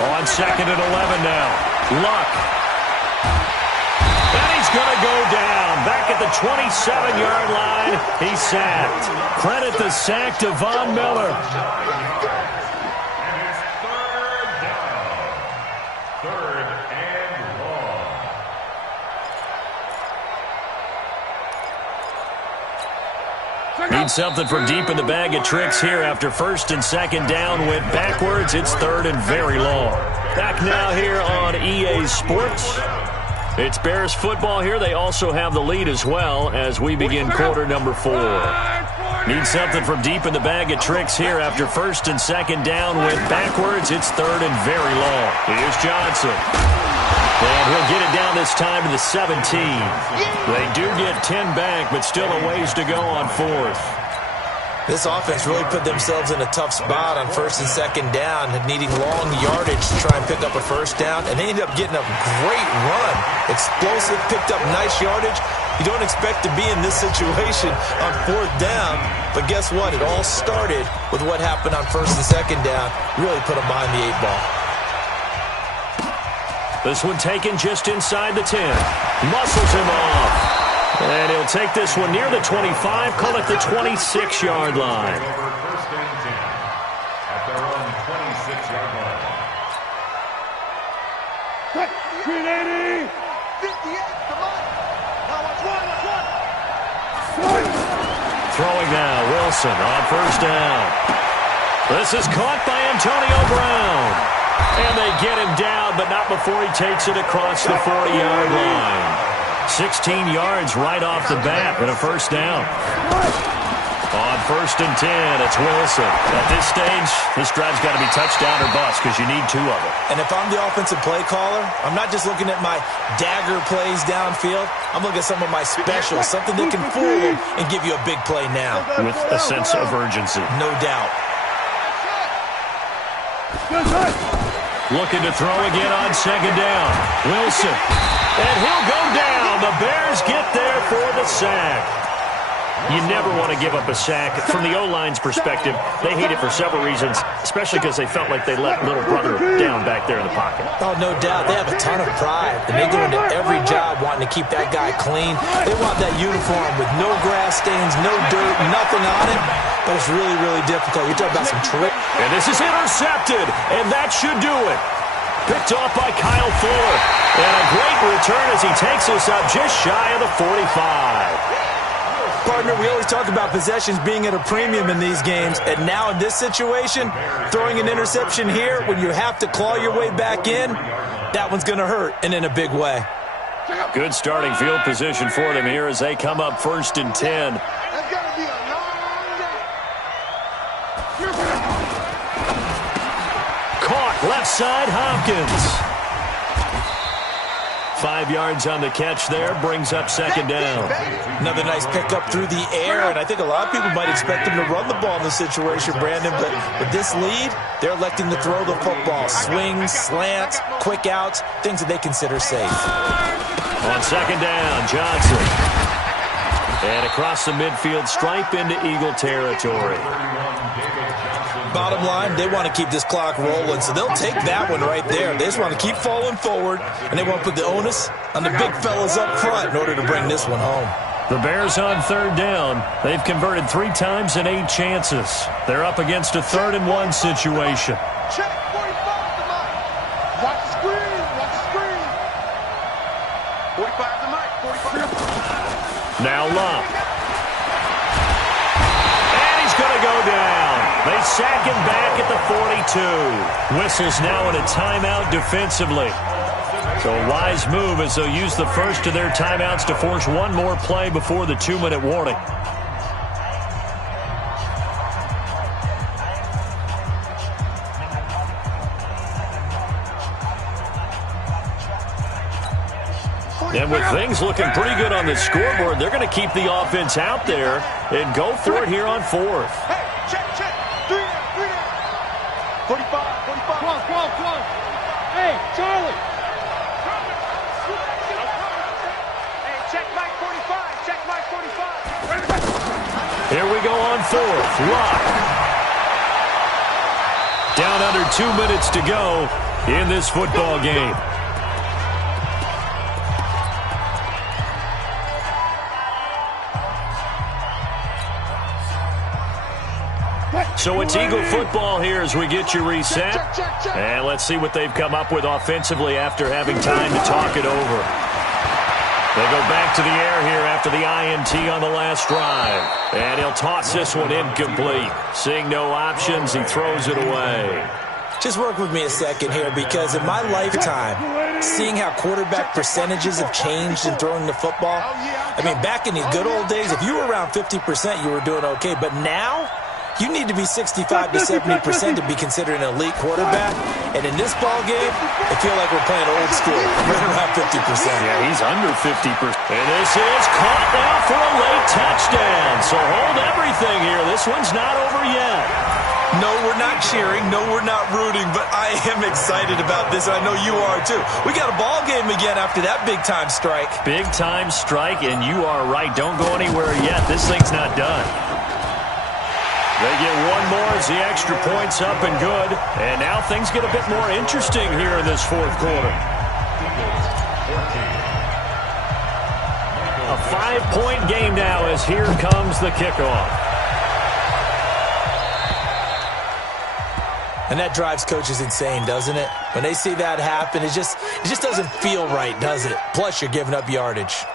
On second and 11 now. Luck. And he's going to go down. Back at the 27-yard line. He's sacked. Credit the sack to Von Miller. And it's third down. Third and long. Need something from deep in the bag of tricks here after first and second down. Went backwards. It's third and very long. Back now here on EA Sports. It's Bears football here. They also have the lead as well as we begin quarter number 4. Need something from deep in the bag of tricks here after first and second down. Went backwards. It's third and very long. Here's Johnson. And he'll get it down this time to the 17. They do get 10 back, but still a ways to go on fourth. This offense really put themselves in a tough spot on first and second down, needing long yardage to try and pick up a first down, and they ended up getting a great run. Explosive, picked up nice yardage. You don't expect to be in this situation on fourth down, but guess what? It all started with what happened on first and second down. Really put them behind the 8 ball. This one taken just inside the 10. Muscles him off. And he'll take this one near the 25, call it the 26-yard line. First and 10 at their own 26-yard line. 380. 58, come on. Now watch one. Throwing now, Wilson on first down. This is caught by Antonio Brown. And they get him down, but not before he takes it across the 40-yard line. 16 yards right off the bat and a first down. On first and 10, it's Wilson. At this stage, this drive's got to be touchdown or bust because you need 2 of them. And if I'm the offensive play caller, I'm not just looking at my dagger plays downfield. I'm looking at some of my specials, something that can fool them and give you a big play now. With a sense of urgency. No doubt. Looking to throw again on second down. Wilson. And he'll go down. The Bears get there for the sack. You never want to give up a sack. From the O-line's perspective, they hate it for several reasons, especially because they felt like they let little brother down back there in the pocket. Oh, no doubt. They have a ton of pride, and they go into every job wanting to keep that guy clean. They want that uniform with no grass stains, no dirt, nothing on it, but it's really, really difficult. You're talking about some trick. And this is intercepted, and that should do it. Picked off by Kyle Fuller. And a great return as he takes us up just shy of the 45. Partner, we always talk about possessions being at a premium in these games, and now in this situation, throwing an interception here when you have to claw your way back in, that one's going to hurt, and in a big way. Good starting field position for them here as they come up first and 10. That's got to be a long day. Caught left side, Hopkins. 5 yards on the catch there, brings up second down. Another nice pickup through the air, and I think a lot of people might expect them to run the ball in this situation, Brandon, but with this lead, they're electing to throw the football. Swings, slants, quick outs, things that they consider safe. On second down, Johnson. And across the midfield stripe into Eagle territory. Bottom line, they want to keep this clock rolling, so they'll take that one right there. They just want to keep falling forward, and they want to put the onus on the big fellas up front in order to bring this one home. The Bears on third down. They've converted 3 times in 8 chances. They're up against a 3rd-and-1 situation. Check, 45 the mic. Watch the screen, watch the screen. 45 the mic, 45. Now Love. And he's going to go down. They sack him back at the 42. Whistles now in a timeout defensively. So a wise move as they'll use the first of their timeouts to force one more play before the 2-minute warning. And with things looking pretty good on the scoreboard, they're going to keep the offense out there and go for it here on 4th. Hey, check, check. 3 down. 45, 45. Come on. Hey, Charlie. Hey, check Mike 45. Check Mike 45. Here we go on 4th. Lock. Down under 2 minutes to go in this football game. So it's Eagle football here as we get you reset. And let's see what they've come up with offensively after having time to talk it over. They go back to the air here after the INT on the last drive. And he'll toss this one incomplete. Seeing no options, he throws it away. Just work with me a second here, because in my lifetime, seeing how quarterback percentages have changed in throwing the football, I mean, back in the good old days, if you were around 50%, you were doing okay. But now, you need to be 65 to 70% to be considered an elite quarterback. And in this ball game, I feel like we're playing old school, right around 50%. Yeah, he's under 50%. And this is caught now for a late touchdown. So hold everything here. This one's not over yet. No, we're not cheering. No, we're not rooting. But I am excited about this. I know you are, too. We got a ball game again after that big-time strike. Big-time strike, and you are right. Don't go anywhere yet. This thing's not done. They get one more as the extra point's up and good. And now things get a bit more interesting here in this 4th quarter. A 5-point game now as here comes the kickoff. And that drives coaches insane, doesn't it? When they see that happen, it just doesn't feel right, does it? Plus, you're giving up yardage.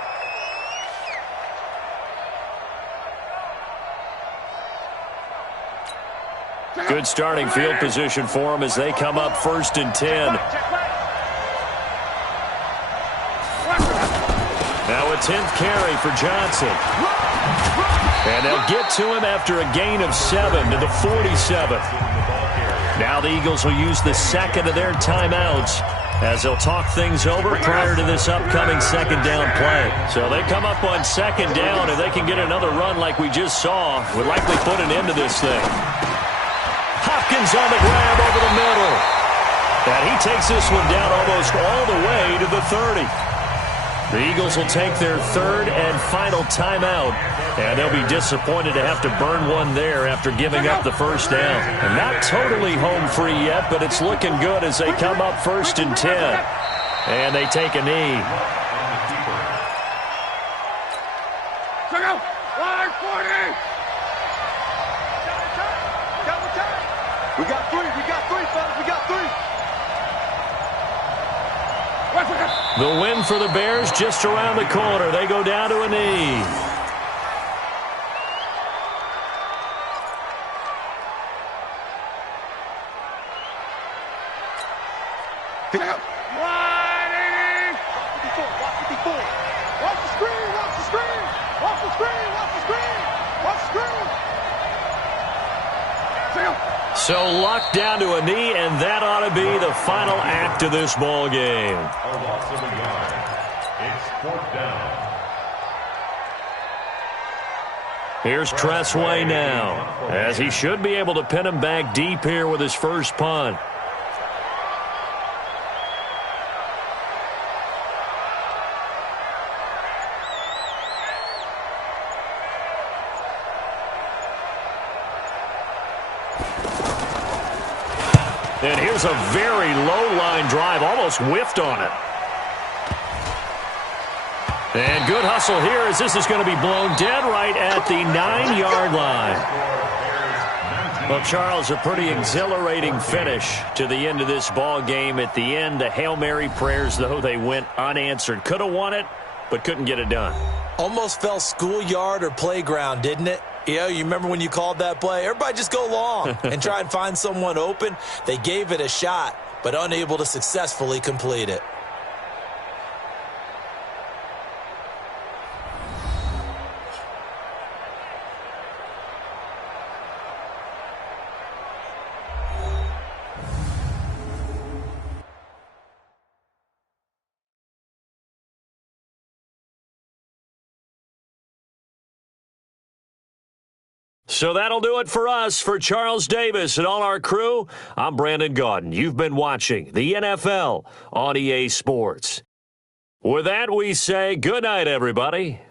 Good starting field position for them as they come up 1st and 10. Now a 10th carry for Johnson. And they'll get to him after a gain of 7 to the 47. Now the Eagles will use the second of their timeouts as they'll talk things over prior to this upcoming 2nd down play. So they come up on 2nd down, and they can get another run like we just saw. Would likely put an end to this thing. Hopkins on the grab over the middle. And he takes this one down almost all the way to the 30. The Eagles will take their 3rd and final timeout, and they'll be disappointed to have to burn one there after giving up the 1st down. And not totally home free yet, but it's looking good as they come up 1st and 10. And they take a knee. Check out. Line 40. We got 3, fellas, we got 3. The win for the Bears just around the corner. They go down to a knee. Check out. 180. 54, watch 54. Watch the screen, watch the screen. Watch the screen, watch the screen. Watch the screen. Check out. So Luck down to a knee, and that ought to be the final act of this ball game. A loss of a yard. It's 4th down. Here's Tressway now, as he should be able to pin him back deep here with his first punt. And here's a very low-line drive, almost whiffed on it. And good hustle here as this is going to be blown dead right at the 9-yard line. Well, Charles, a pretty exhilarating finish to the end of this ball game. At the end, the Hail Mary prayers, though, they went unanswered. Could have won it, but couldn't get it done. Almost felt schoolyard or playground, didn't it? You remember when you called that play? Everybody just go long and try and find someone open. They gave it a shot, but unable to successfully complete it. So that'll do it for us. For Charles Davis and all our crew, I'm Brandon Gaudin. You've been watching the NFL on EA Sports. With that, we say good night, everybody.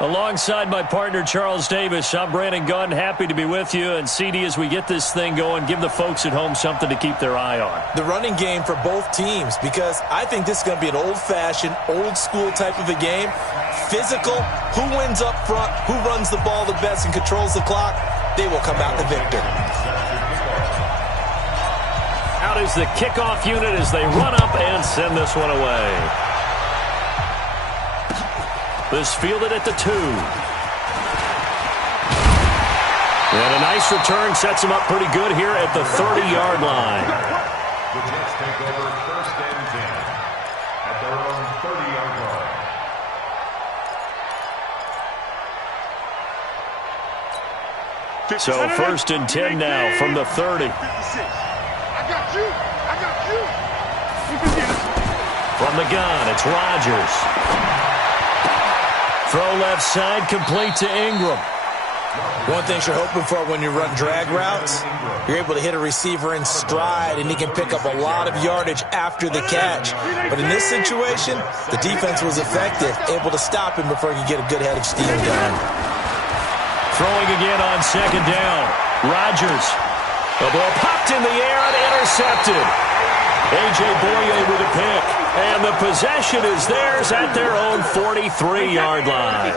Alongside my partner, Charles Davis, I'm Brandon Gunn. Happy to be with you. And, CD, as we get this thing going, give the folks at home something to keep their eye on. The running game for both teams, because I think this is going to be an old-fashioned, old-school type of a game. Physical, who wins up front, who runs the ball the best and controls the clock, they will come out the victor. Out is the kickoff unit as they run up and send this one away. This fielded at the 2. And a nice return sets him up pretty good here at the 30-yard line. The Jets take over 1st and 10 at their own 30-yard line. So 1st and 10 now from the 30. I got you. I got you. You can get it. From the gun, it's Rodgers. Throw left side, complete to Ingram. One thing you're hoping for when you run drag routes, you're able to hit a receiver in stride, and he can pick up a lot of yardage after the catch. But in this situation, the defense was effective, able to stop him before he could get a good head of steam going. Throwing again on 2nd down. Rodgers. The ball popped in the air and intercepted. A.J. Boye with a pick. And the possession is theirs at their own 43-yard line.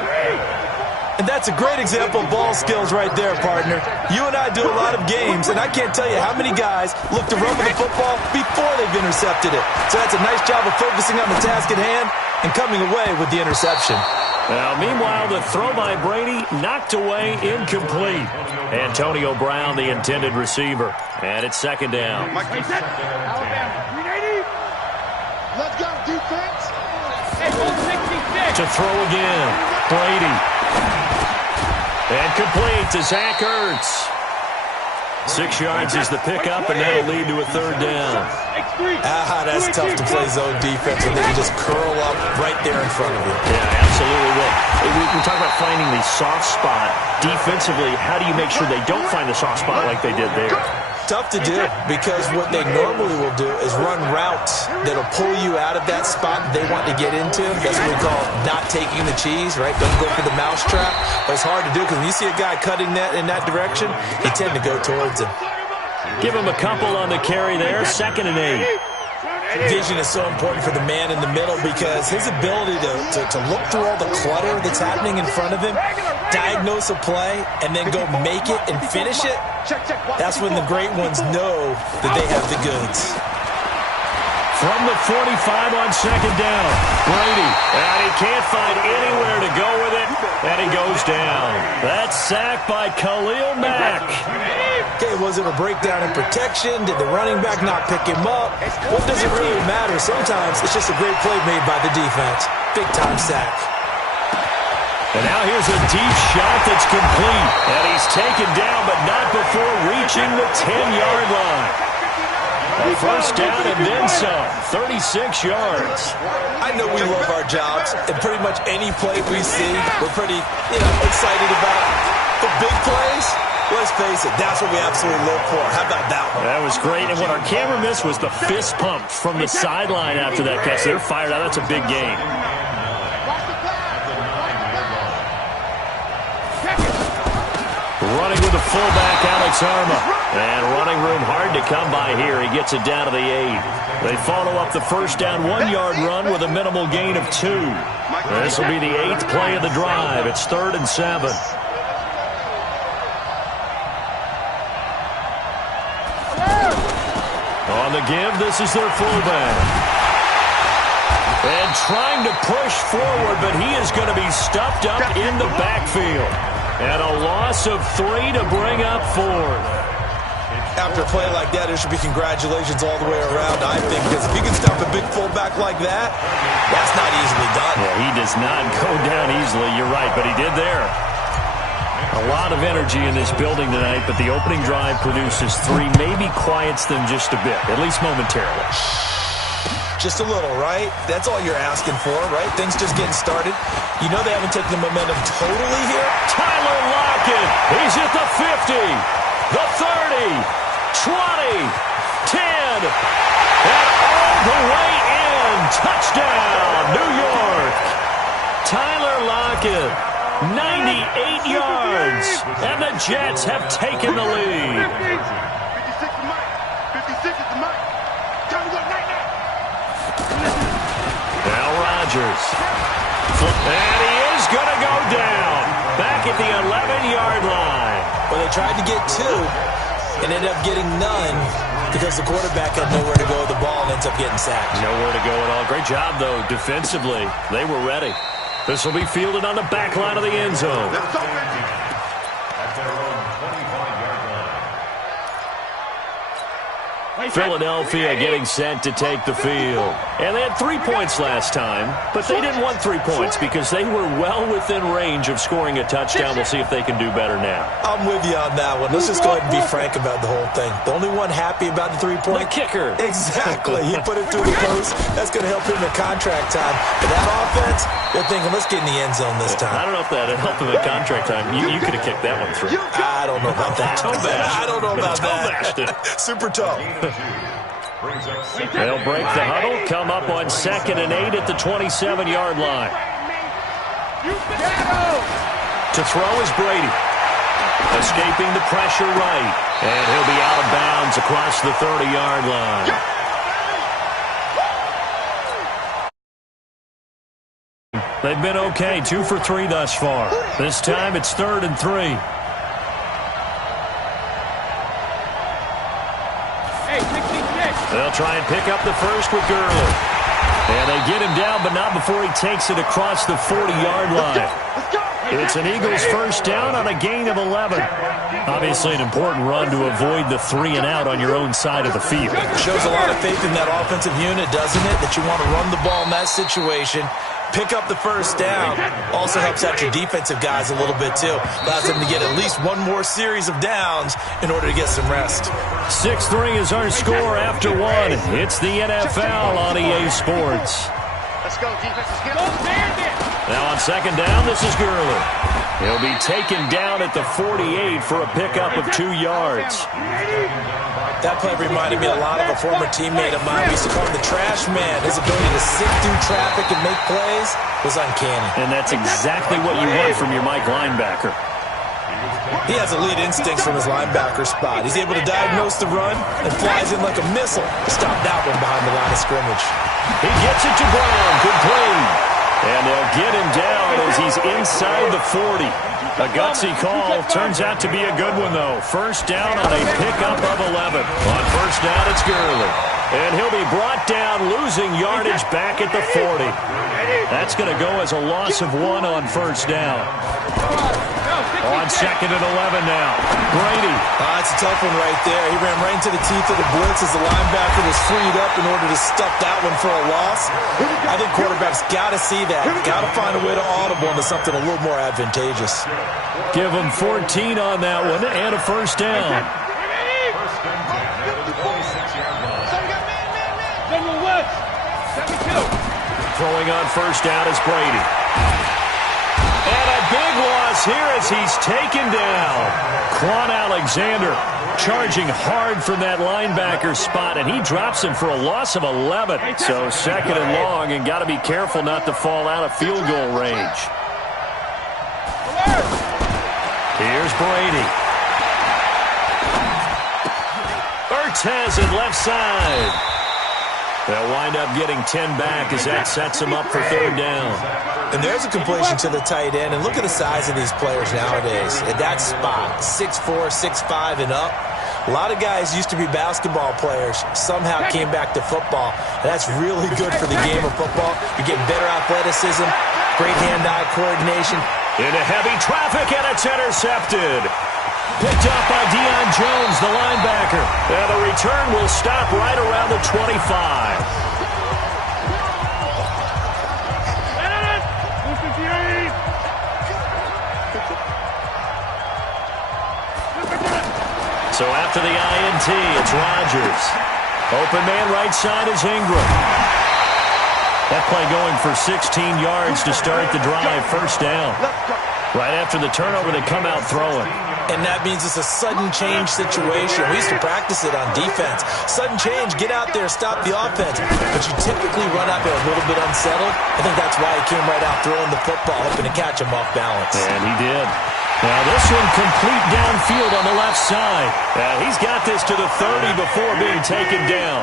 And that's a great example of ball skills right there, partner. You and I do a lot of games, and I can't tell you how many guys look to run with the football before they've intercepted it. So that's a nice job of focusing on the task at hand and coming away with the interception. Now, meanwhile, the throw by Brady knocked away, incomplete. Antonio Brown, the intended receiver. And it's 2nd down. Alabama. 380. Let's go, defense. To throw again. Brady. And complete to Zach Ertz. 6 yards is the pickup, and that'll lead to a 3rd down. That's tough to play zone defense when they can just curl up right there in front of you. Yeah, absolutely. Well, we talk about finding the soft spot. Defensively, how do you make sure they don't find the soft spot like they did there? Tough to do, because what they normally will do is run routes that'll pull you out of that spot they want to get into. That's what we call not taking the cheese, right? Don't go for the mousetrap. But it's hard to do, because when you see a guy cutting that in that direction, you tend to go towards him. Give him a couple on the carry there. 2nd and 8. Vision is so important for the man in the middle, because his ability to look through all the clutter that's happening in front of him, diagnose a play, and then go make it and finish it, that's when the great ones know that they have the goods. From the 45 on 2nd down, Brady. And he can't find anywhere to go with it, and he goes down. That's sacked by Khalil Mack. Okay, was it a breakdown in protection? Did the running back not pick him up? What does it really matter? Sometimes it's just a great play made by the defense. Big-time sack. And now here's a deep shot that's complete. And he's taken down, but not before reaching the 10-yard line. A 1st down and then some. 36 yards. I know we love our jobs, and pretty much any play we see, we're pretty, excited about. But big plays, let's face it, that's what we absolutely live for. How about that one? That was great. And what our camera missed was the fist pump from the sideline after that catch. They're fired out. That's a big game. Running with the fullback, Alex Arma. And running room hard to come by here. He gets it down to the 8. They follow up the 1st down 1-yard run with a minimal gain of 2. This will be the 8th play of the drive. It's 3rd and 7. On the give, this is their fullback. And trying to push forward, but he is going to be stuffed up in the backfield. And a loss of 3 to bring up 4th. After a play like that, there should be congratulations all the way around, I think, because if you can stop a big fullback like that, that's not easily done. Yeah, he does not go down easily. You're right, but he did there. A lot of energy in this building tonight, but the opening drive produces 3, maybe quiets them just a bit, at least momentarily. Just a little, right? That's all you're asking for, right? Things just getting started. You know they haven't taken the momentum totally here. Tyler Lockett, he's at the 50, the 30, 20, 10, and all the way in. Touchdown, New York. Tyler Lockett 98 yards. And the Jets have taken the lead. 56 to Mike. 56 is to Mike. Time to go night-night. Now Rodgers. And he is going to go down. Back at the 11-yard line. Well, they tried to get 2 and ended up getting none because the quarterback had nowhere to go with the ball and ends up getting sacked. Nowhere to go at all. Great job, though, defensively. They were ready. This will be fielded on the back line of the end zone. At their own 25-yard line. Philadelphia getting sent to take the field. And they had 3 points last time, but they didn't want 3 points because they were well within range of scoring a touchdown. We'll see if they can do better now. I'm with you on that one. Let's just go ahead and be frank about the whole thing. The only one happy about the 3-point? The kicker. Exactly. He put it through the post. That's going to help him in contract time. But that offense, they're thinking, let's get in the end zone this time. I don't know if that helped him in contract time. You could have kicked that one through. I don't know about that. I don't know about that. Super tough. They'll break the huddle, come up on 2nd and 8 at the 27-yard line. To throw is Brady. Escaping the pressure right. And he'll be out of bounds across the 30-yard line. They've been okay, 2 for 3 thus far. This time it's 3rd and 3. They'll try and pick up the first with Gurley. And they get him down, but not before he takes it across the 40-yard line. It's an Eagles first down on a gain of 11. Obviously an important run to avoid the 3 and out on your own side of the field. Shows a lot of faith in that offensive unit, doesn't it? That you want to run the ball in that situation. Pick up the first down. Also helps out your defensive guys a little bit, too. Allows them to get at least one more series of downs in order to get some rest. 6-3 is our score after 1. It's the NFL on EA Sports. Let's go, defense. Let's get Now on 2nd down, this is Gurley. He'll be taken down at the 48 for a pickup of 2 yards. That play reminded me a lot of a former teammate of mine. We used to call him the trash man. His ability to sift through traffic and make plays was uncanny. And that's exactly what you want from your Mike linebacker. He has elite instincts from his linebacker spot. He's able to diagnose the run and flies in like a missile to stop that one behind the line of scrimmage. He gets it to Brown. Good play. And they'll get him down as he's inside the 40. A gutsy call. Turns out to be a good one, though. First down on a pickup of 11. On first down, it's Gurley. And he'll be brought down, losing yardage back at the 40. That's going to go as a loss of 1 on first down. On 2nd and 11 now. Brady. That's a tough one right there. He ran right into the teeth of the blitz as the linebacker was freed up in order to stuff that one for a loss. I think quarterbacks got to see that. Got to find a way to audible into something a little more advantageous. Give him 14 on that one and a first down. First and 10 at the 26-yard line. Throwing on first down is Brady. And a big loss here as he's taken down. Quan Alexander charging hard from that linebacker spot, and he drops him for a loss of 11. So 2nd and long, and got to be careful not to fall out of field goal range. Here's Brady. Urtez at left side. They'll wind up getting 10 back as that sets them up for 3rd down. And there's a completion to the tight end. And look at the size of these players nowadays. At that spot, 6'4", 6'5", and up. A lot of guys used to be basketball players, somehow came back to football. And that's really good for the game of football. You're getting better athleticism, great hand-eye coordination. Into heavy traffic, and it's intercepted. Picked up by Deion Jones, the linebacker. And the return will stop right around the 25. So after the INT, it's Rodgers. Open man right side is Ingram. That play going for 16 yards to start the drive. First down. Right after the turnover, they come out throwing. And that means it's a sudden change situation. We used to practice it on defense. Sudden change, get out there, stop the offense. But you typically run out there a little bit unsettled. I think that's why he came right out throwing the football, hoping to catch him off balance. And he did. Now this one complete downfield on the left side. He's got this to the 30 before being taken down.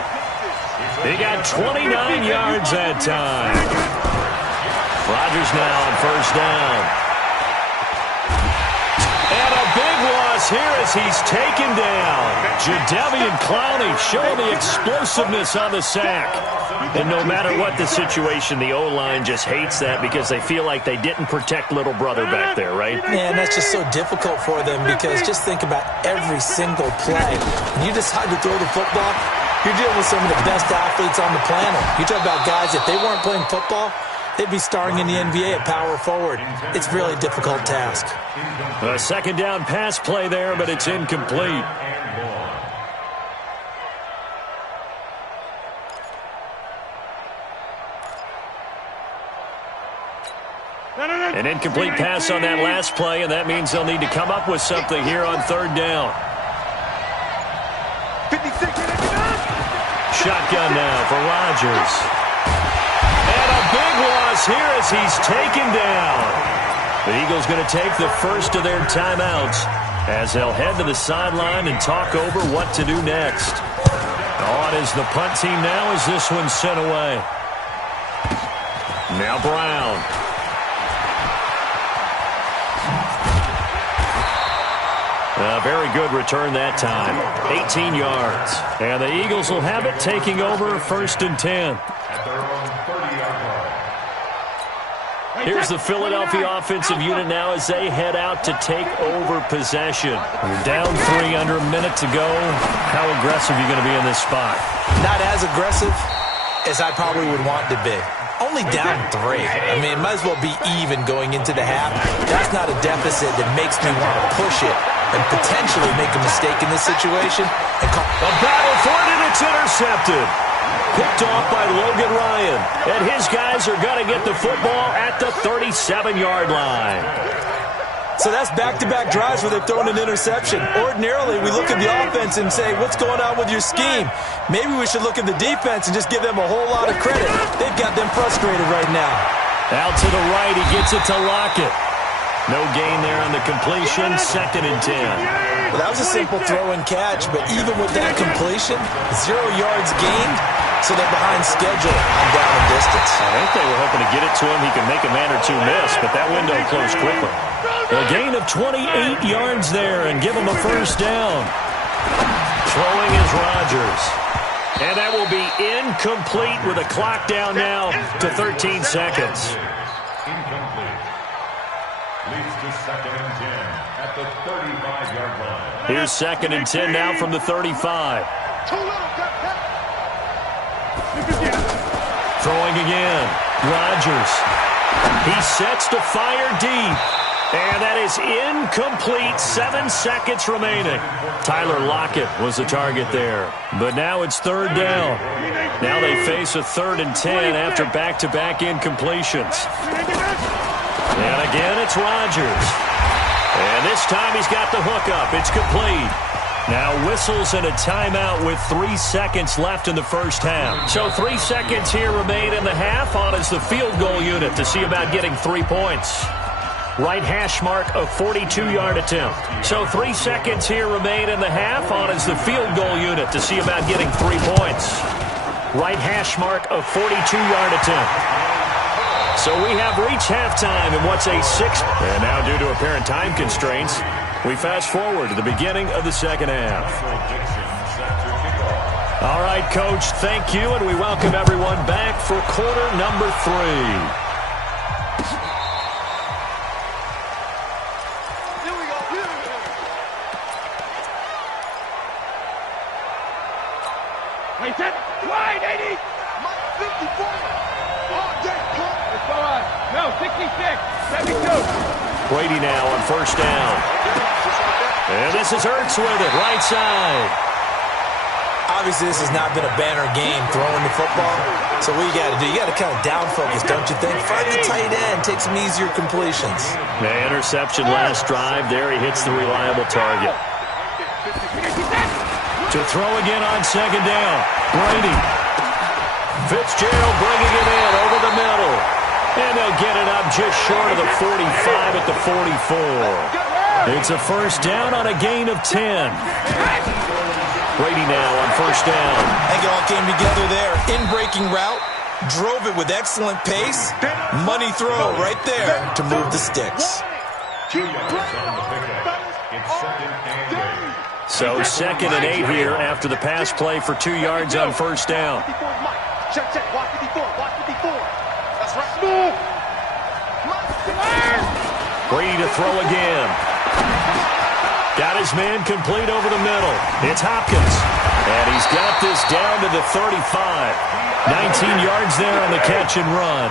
He got 29 yards that time. Rodgers now on first down. And a big loss here as he's taken down. Jadeveon Clowney showing the explosiveness on the sack. And no matter what the situation, the O-line just hates that because they feel like they didn't protect little brother back there, right? Man, that's just so difficult for them because just think about every single play. When you decide to throw the football, you're dealing with some of the best athletes on the planet. You talk about guys, if they weren't playing football, they'd be starring in the NBA at power forward. It's a really difficult task. A second down pass play there, but it's incomplete. An incomplete pass on that last play, and that means they'll need to come up with something here on third down. 56. Shotgun now for Rodgers. And a big loss here as he's taken down. The Eagles going to take the first of their timeouts as they'll head to the sideline and talk over what to do next. On is the punt team now as this one's sent away. Now Brown. A very good return that time. 18 yards. And the Eagles will have it taking over first and 10. Here's the Philadelphia offensive unit now as they head out to take over possession. You're down 3 under a minute to go. How aggressive are you going to be in this spot? Not as aggressive as I probably would want to be. Only down 3. I mean, it might as well be even going into the half. That's not a deficit that makes me want to push it and potentially make a mistake in this situation. And a battle for it, and it's intercepted. Picked off by Logan Ryan. And his guys are going to get the football at the 37-yard line. So that's back-to-back drives where they've thrown an interception. Ordinarily, we look at the offense and say, what's going on with your scheme? Maybe we should look at the defense and just give them a whole lot of credit. They've got them frustrated right now. Out to the right, he gets it to Lockett. No gain there on the completion, second and 10. Well, that was a simple throw and catch, but even with that completion, 0 yards gained, so they're behind schedule on down and distance. I think they were hoping to get it to him. He could make a man or two miss, but that window closed quickly. A gain of 28 yards there and give him a first down. Throwing is Rodgers. And that will be incomplete with a clock down now to 13 seconds. Incomplete. Leads to second and 10 at the 35-yard line. Here's second and 10 now from the 35. Throwing again. Rodgers. He sets to fire deep. And that is incomplete. 7 seconds remaining. Tyler Lockett was the target there. But now it's third down. Now they face a 3rd and 10 after back-to-back incompletions. And again, it's Rodgers. And this time he's got the hookup. It's complete. Now whistles and a timeout with 3 seconds left in the first half. So 3 seconds here remain in the half. On is the field goal unit to see about getting 3 points. Right hash mark, a 42-yard attempt. So 3 seconds here remain in the half. On is the field goal unit to see about getting 3 points. Right hash mark, a 42-yard attempt. So we have reached halftime in what's a 6. And now due to apparent time constraints, we fast forward to the beginning of the second half. All right, Coach, thank you, and we welcome everyone back for quarter number 3. Wide 80! 54! No, 66, 72. Brady now on first down. And this is Hurts with it, right side. Obviously, this has not been a banner game throwing the football. So what you got to do, you got to kind of down focus, don't you think? Find the tight end, take some easier completions. The interception last drive. There he hits the reliable target. To throw again on second down. Brady. Fitzgerald bringing it in over the middle. And they'll get it up just short of the 45 at the 44. It's a first down on a gain of 10. Brady now on first down. I think it all came together there. In-breaking route, drove it with excellent pace. Money throw right there to move the sticks. 2 yards on the pickup. It's 2nd and 8. So 2nd and 8 here after the pass play for 2 yards on first down. Check, check. Watch 54. Watch 54. That's right. Brady to throw again. Got his man complete over the middle. It's Hopkins. And he's got this down to the 35. 19 yards there on the catch and run.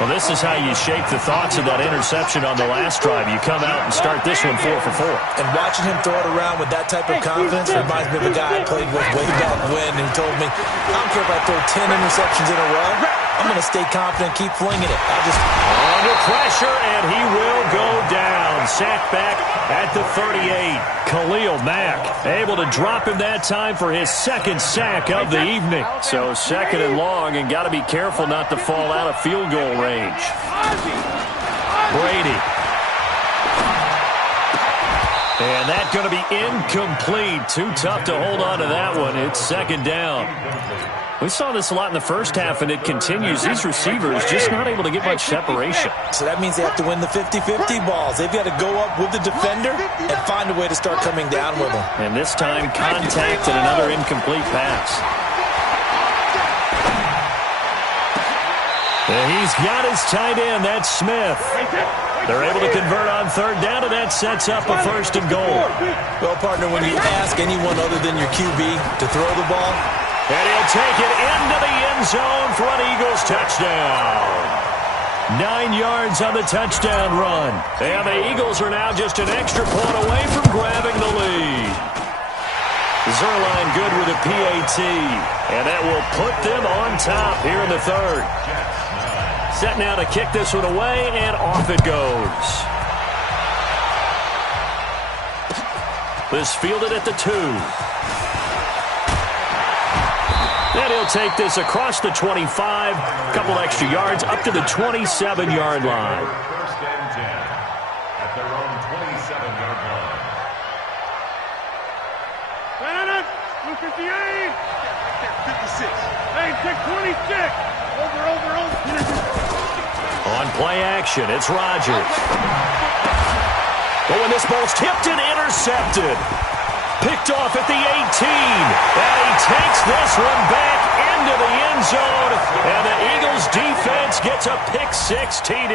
Well, this is how you shape the thoughts of that interception on the last drive. You come out and start this one 4 for 4. And watching him throw it around with that type of confidence reminds me of a guy I played with way back when who told me, I don't care if I throw 10 interceptions in a row. I'm going to stay confident, keep flinging it. Under pressure, and he will go down. Sacked back at the 38. Khalil Mack able to drop him that time for his 2nd sack of the evening. So 2nd and long, and got to be careful not to fall out of field goal range. Brady. And that's going to be incomplete. Too tough to hold on to that one. It's 2nd down. We saw this a lot in the first half, and it continues. These receivers just not able to get much separation. So that means they have to win the 50-50 balls. They've got to go up with the defender and find a way to start coming down with them. And this time, contact and another incomplete pass. And he's got his tight end. That's Smith. They're able to convert on 3rd down, and that sets up a 1st and goal. Well, partner, when you ask anyone other than your QB to throw the ball, and he'll take it into the end zone for an Eagles touchdown. 9 yards on the touchdown run. And the Eagles are now just an extra point away from grabbing the lead. Zerline good with a PAT. And that will put them on top here in the 3rd. Set now to kick this one away, and off it goes. This fielded at the 2. And he'll take this across the 25, a couple extra yards, up to the 27-yard line. 1st and 10 at their own 27-yard line. Blue 58. 56. Hey, take 26. Over. On play action, it's Rodgers. Oh, and this ball's tipped and intercepted. Picked off at the 18. And he takes this one back into the end zone. And the Eagles defense gets a pick-6 TD.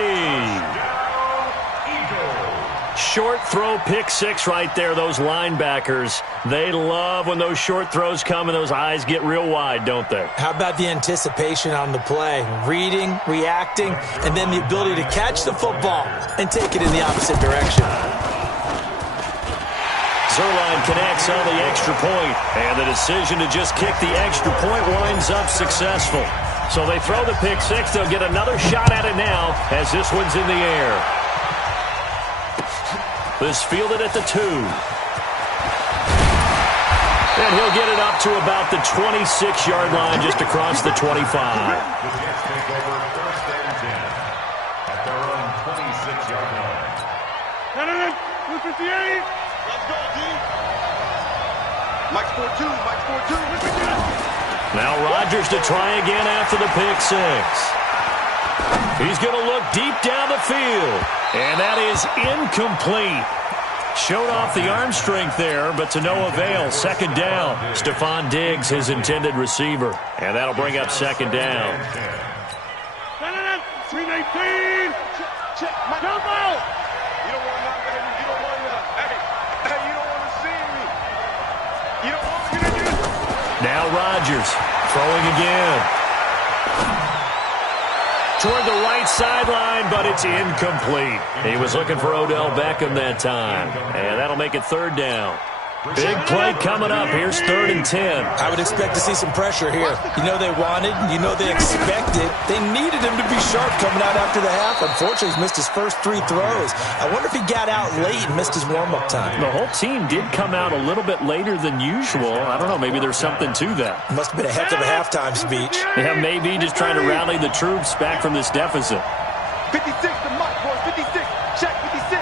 Short throw pick-6 right there. Those linebackers, they love when those short throws come and those eyes get real wide, don't they? How about the anticipation on the play? Reading, reacting, and then the ability to catch the football and take it in the opposite direction. Zerline connects on the extra point, and the decision to just kick the extra point winds up successful. So they throw the pick-6. They'll get another shot at it now as this one's in the air. This fielded at the 2. And he'll get it up to about the 26-yard line just across the 25. The Jets take over 1st and 10 at their own 26-yard line. Blue 58. Let's go, D. Mike's 4-2. Mike's 4-2. Now Rodgers to try again after the pick-6. He's going to look deep down the field. And that is incomplete. Showed off the arm strength there, but to no avail. 2nd down. Stephon Diggs, his intended receiver. And that'll bring up 2nd down. 319. Check. Jump out. You don't want to knock that in. You don't want to. Hey, you don't want to see me. You don't want to. Now Rodgers throwing again. Toward the right sideline, but it's incomplete. He was looking for Odell Beckham that time. And that'll make it 3rd down. Big play coming up. Here's 3rd and 10. I would expect to see some pressure here. You know they wanted, you know they expected. They needed him to be sharp coming out after the half. Unfortunately, he's missed his first 3 throws. I wonder if he got out late and missed his warm-up time. The whole team did come out a little bit later than usual. I don't know, maybe there's something to that. Must have been a heck of a halftime speech. Yeah, maybe just trying to rally the troops back from this deficit. 56 to Mike, boys. 56. Check 56.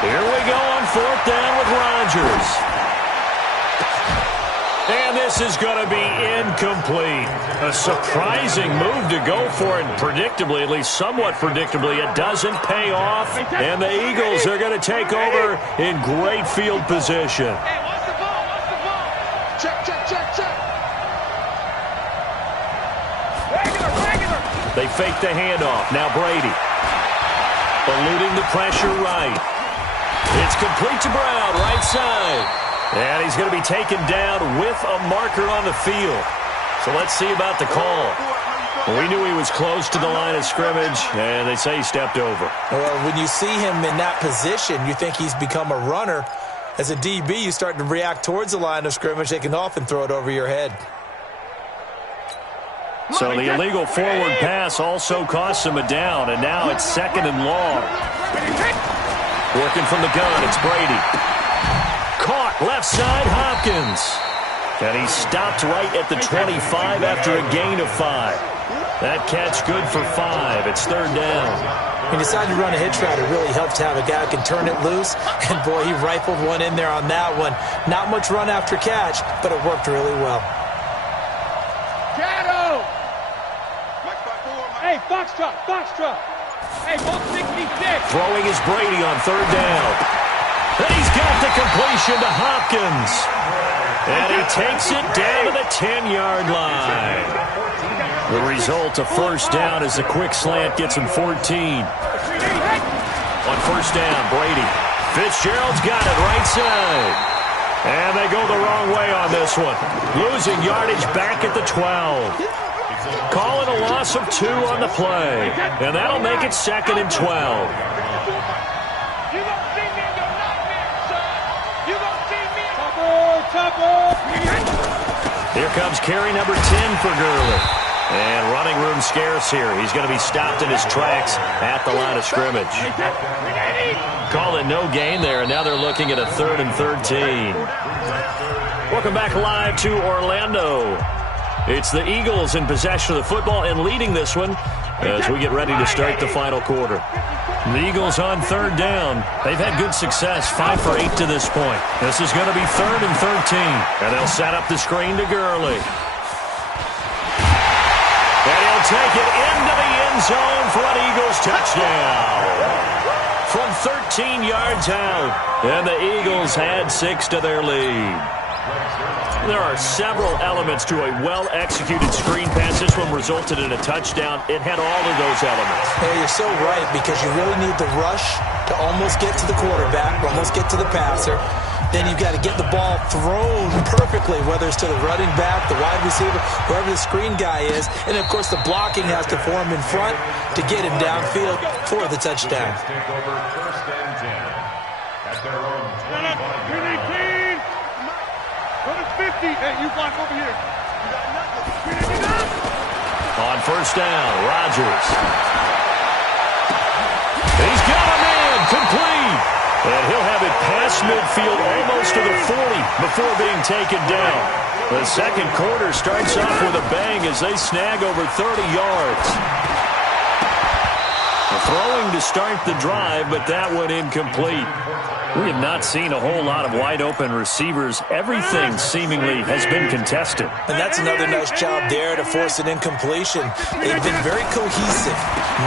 Here we go on 4th down with Rodgers. And this is going to be incomplete. A surprising move to go for it. Predictably, at least somewhat predictably, it doesn't pay off. And the Eagles are going to take over in great field position. Hey, what's the ball? What's the ball? Check. Regular. They fake the handoff. Now Brady. Eluding the pressure right. It's complete to Brown, right side. And he's going to be taken down with a marker on the field. So let's see about the call. We knew he was close to the line of scrimmage, and they say he stepped over. Well, when you see him in that position, you think he's become a runner. As a DB, you start to react towards the line of scrimmage. They can often throw it over your head. So the illegal forward pass also costs him a down, and now it's 2nd and long. Working from the gun, it's Brady. Caught, left side, Hopkins. And he stopped right at the 25 after a gain of 5. That catch good for 5. It's 3rd down. He decided to run a hitch route. It really helps to have a guy who can turn it loose. And, boy, he rifled one in there on that one. Not much run after catch, but it worked really well. Shadow. Hey, Foxtrot. Hey, 166. Throwing is Brady on 3rd down. And he's got the completion to Hopkins. And he takes it down to the 10-yard line. The result, a 1st down as the quick slant gets him 14. On 1st down, Brady. Fitzgerald's got it right side. And they go the wrong way on this one. Losing yardage back at the 12. Call it a loss of 2 on the play. And that'll make it 2nd and 12. You gonna see me in your nightmare, son. You gonna see me in trouble. Here comes carry number 10 for Gurley. And running room scarce here. He's going to be stopped in his tracks at the line of scrimmage. Call it no gain there, and now they're looking at a 3rd and 13. Welcome back live to Orlando. It's the Eagles in possession of the football and leading this one as we get ready to start the final quarter. The Eagles on 3rd down. They've had good success, 5 for 8 to this point. This is going to be 3rd and 13, and they'll set up the screen to Gurley. And he'll take it into the end zone for an Eagles touchdown. From 13 yards out, and the Eagles add 6 to their lead. There are several elements to a well-executed screen pass. This one resulted in a touchdown. It had all of those elements. Hey, you're so right, because you really need the rush to almost get to the quarterback, almost get to the passer. Then you've got to get the ball thrown perfectly, whether it's to the running back, the wide receiver, whoever the screen guy is. And, of course, the blocking has to form in front to get him downfield for the touchdown. Take over 1st and 10 at their own 25-yard line. 50. Hey, you block over here. You got nothing. On 1st down, Rodgers. He's got a man, complete. And he'll have it past midfield almost to the 40 before being taken down. The second quarter starts off with a bang as they snag over 30 yards. Throwing to start the drive, but that one incomplete. We have not seen a whole lot of wide-open receivers. Everything seemingly has been contested. And that's another nice job there to force an incompletion. They've been very cohesive,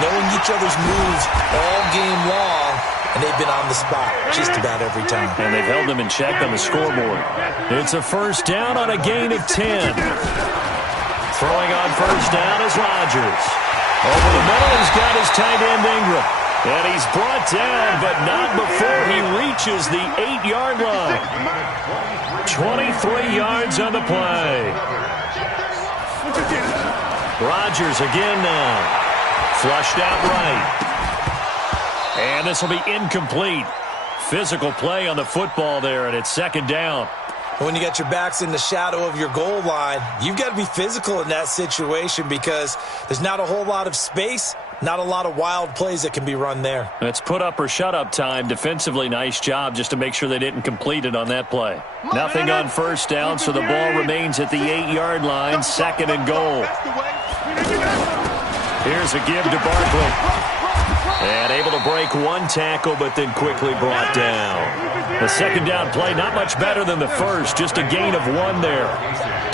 knowing each other's moves all game long, and they've been on the spot just about every time. And they've held them in check on the scoreboard. It's a 1st down on a gain of 10. Throwing on 1st down is Rodgers. Over the middle, he's got his tight end Ingram. And he's brought down, but not before he reaches the 8-yard line. 23 yards on the play. Rodgers again now. Flushed out right. And this will be incomplete. Physical play on the football there, and it's second down. When you got your backs in the shadow of your goal line, you've got to be physical in that situation because there's not a whole lot of space, not a lot of wild plays that can be run there. It's put up or shut up time. Defensively, nice job just to make sure they didn't complete it on that play. Nothing on first down, so the ball remains at the 8-yard line, second and goal. Here's a give to Barkley. And able to break one tackle, but then quickly brought down. The second down play, not much better than the first, just a gain of one there.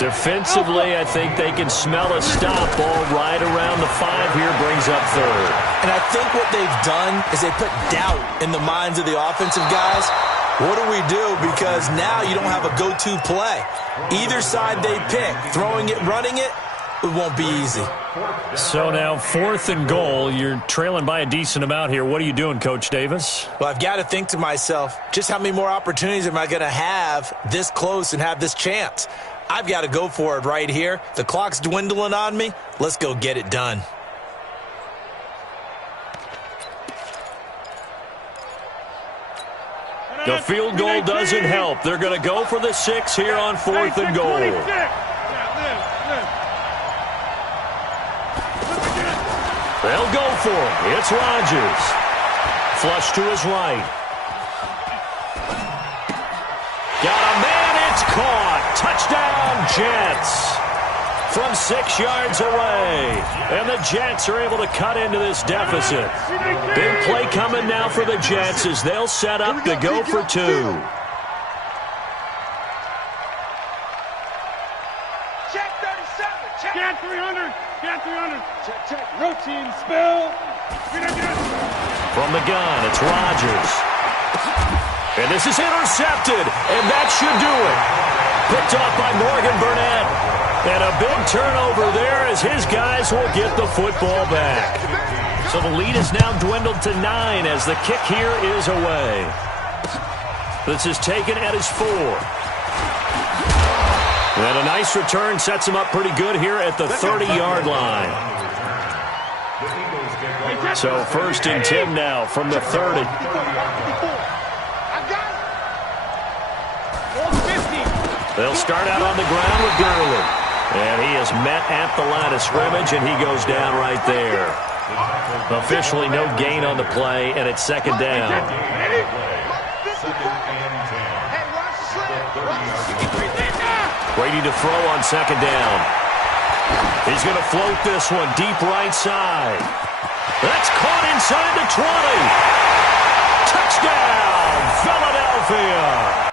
Defensively, I think they can smell a stop. Ball right around the 5 here, brings up third. And I think what they've done is they put doubt in the minds of the offensive guys. What do we do? Because now you don't have a go-to play. Either side they pick, throwing it, running it, it won't be easy. So now 4th and goal. You're trailing by a decent amount here. What are you doing, Coach Davis? Well, I've got to think to myself, just how many more opportunities am I going to have this close and have this chance? I've got to go for it right here. The clock's dwindling on me. Let's go get it done. The field goal doesn't help. They're going to go for the 6 here on 4th and goal. They'll go for it. It's Rodgers. Flush to his right. Got a man. It's caught. Touchdown, Jets. From 6 yards away. And the Jets are able to cut into this deficit. Big play coming now for the Jets as they'll set up to go for 2. Check 37. Check. Get 300. Get 300. Check, check. Routine spill. From the gun, it's Rodgers. And this is intercepted, and that should do it. Picked off by Morgan Burnett. And a big turnover there as his guys will get the football back. So the lead is now dwindled to 9 as the kick here is away. This is taken at his 4. And a nice return sets him up pretty good here at the 30-yard line. So 1st and 10 now from the 30. They'll start out on the ground with Gurley. And he is met at the line of scrimmage, and he goes down right there. Officially no gain on the play, and it's second down. Brady to throw on second down. He's going to float this one deep right side. That's caught inside the 20. Touchdown, Philadelphia.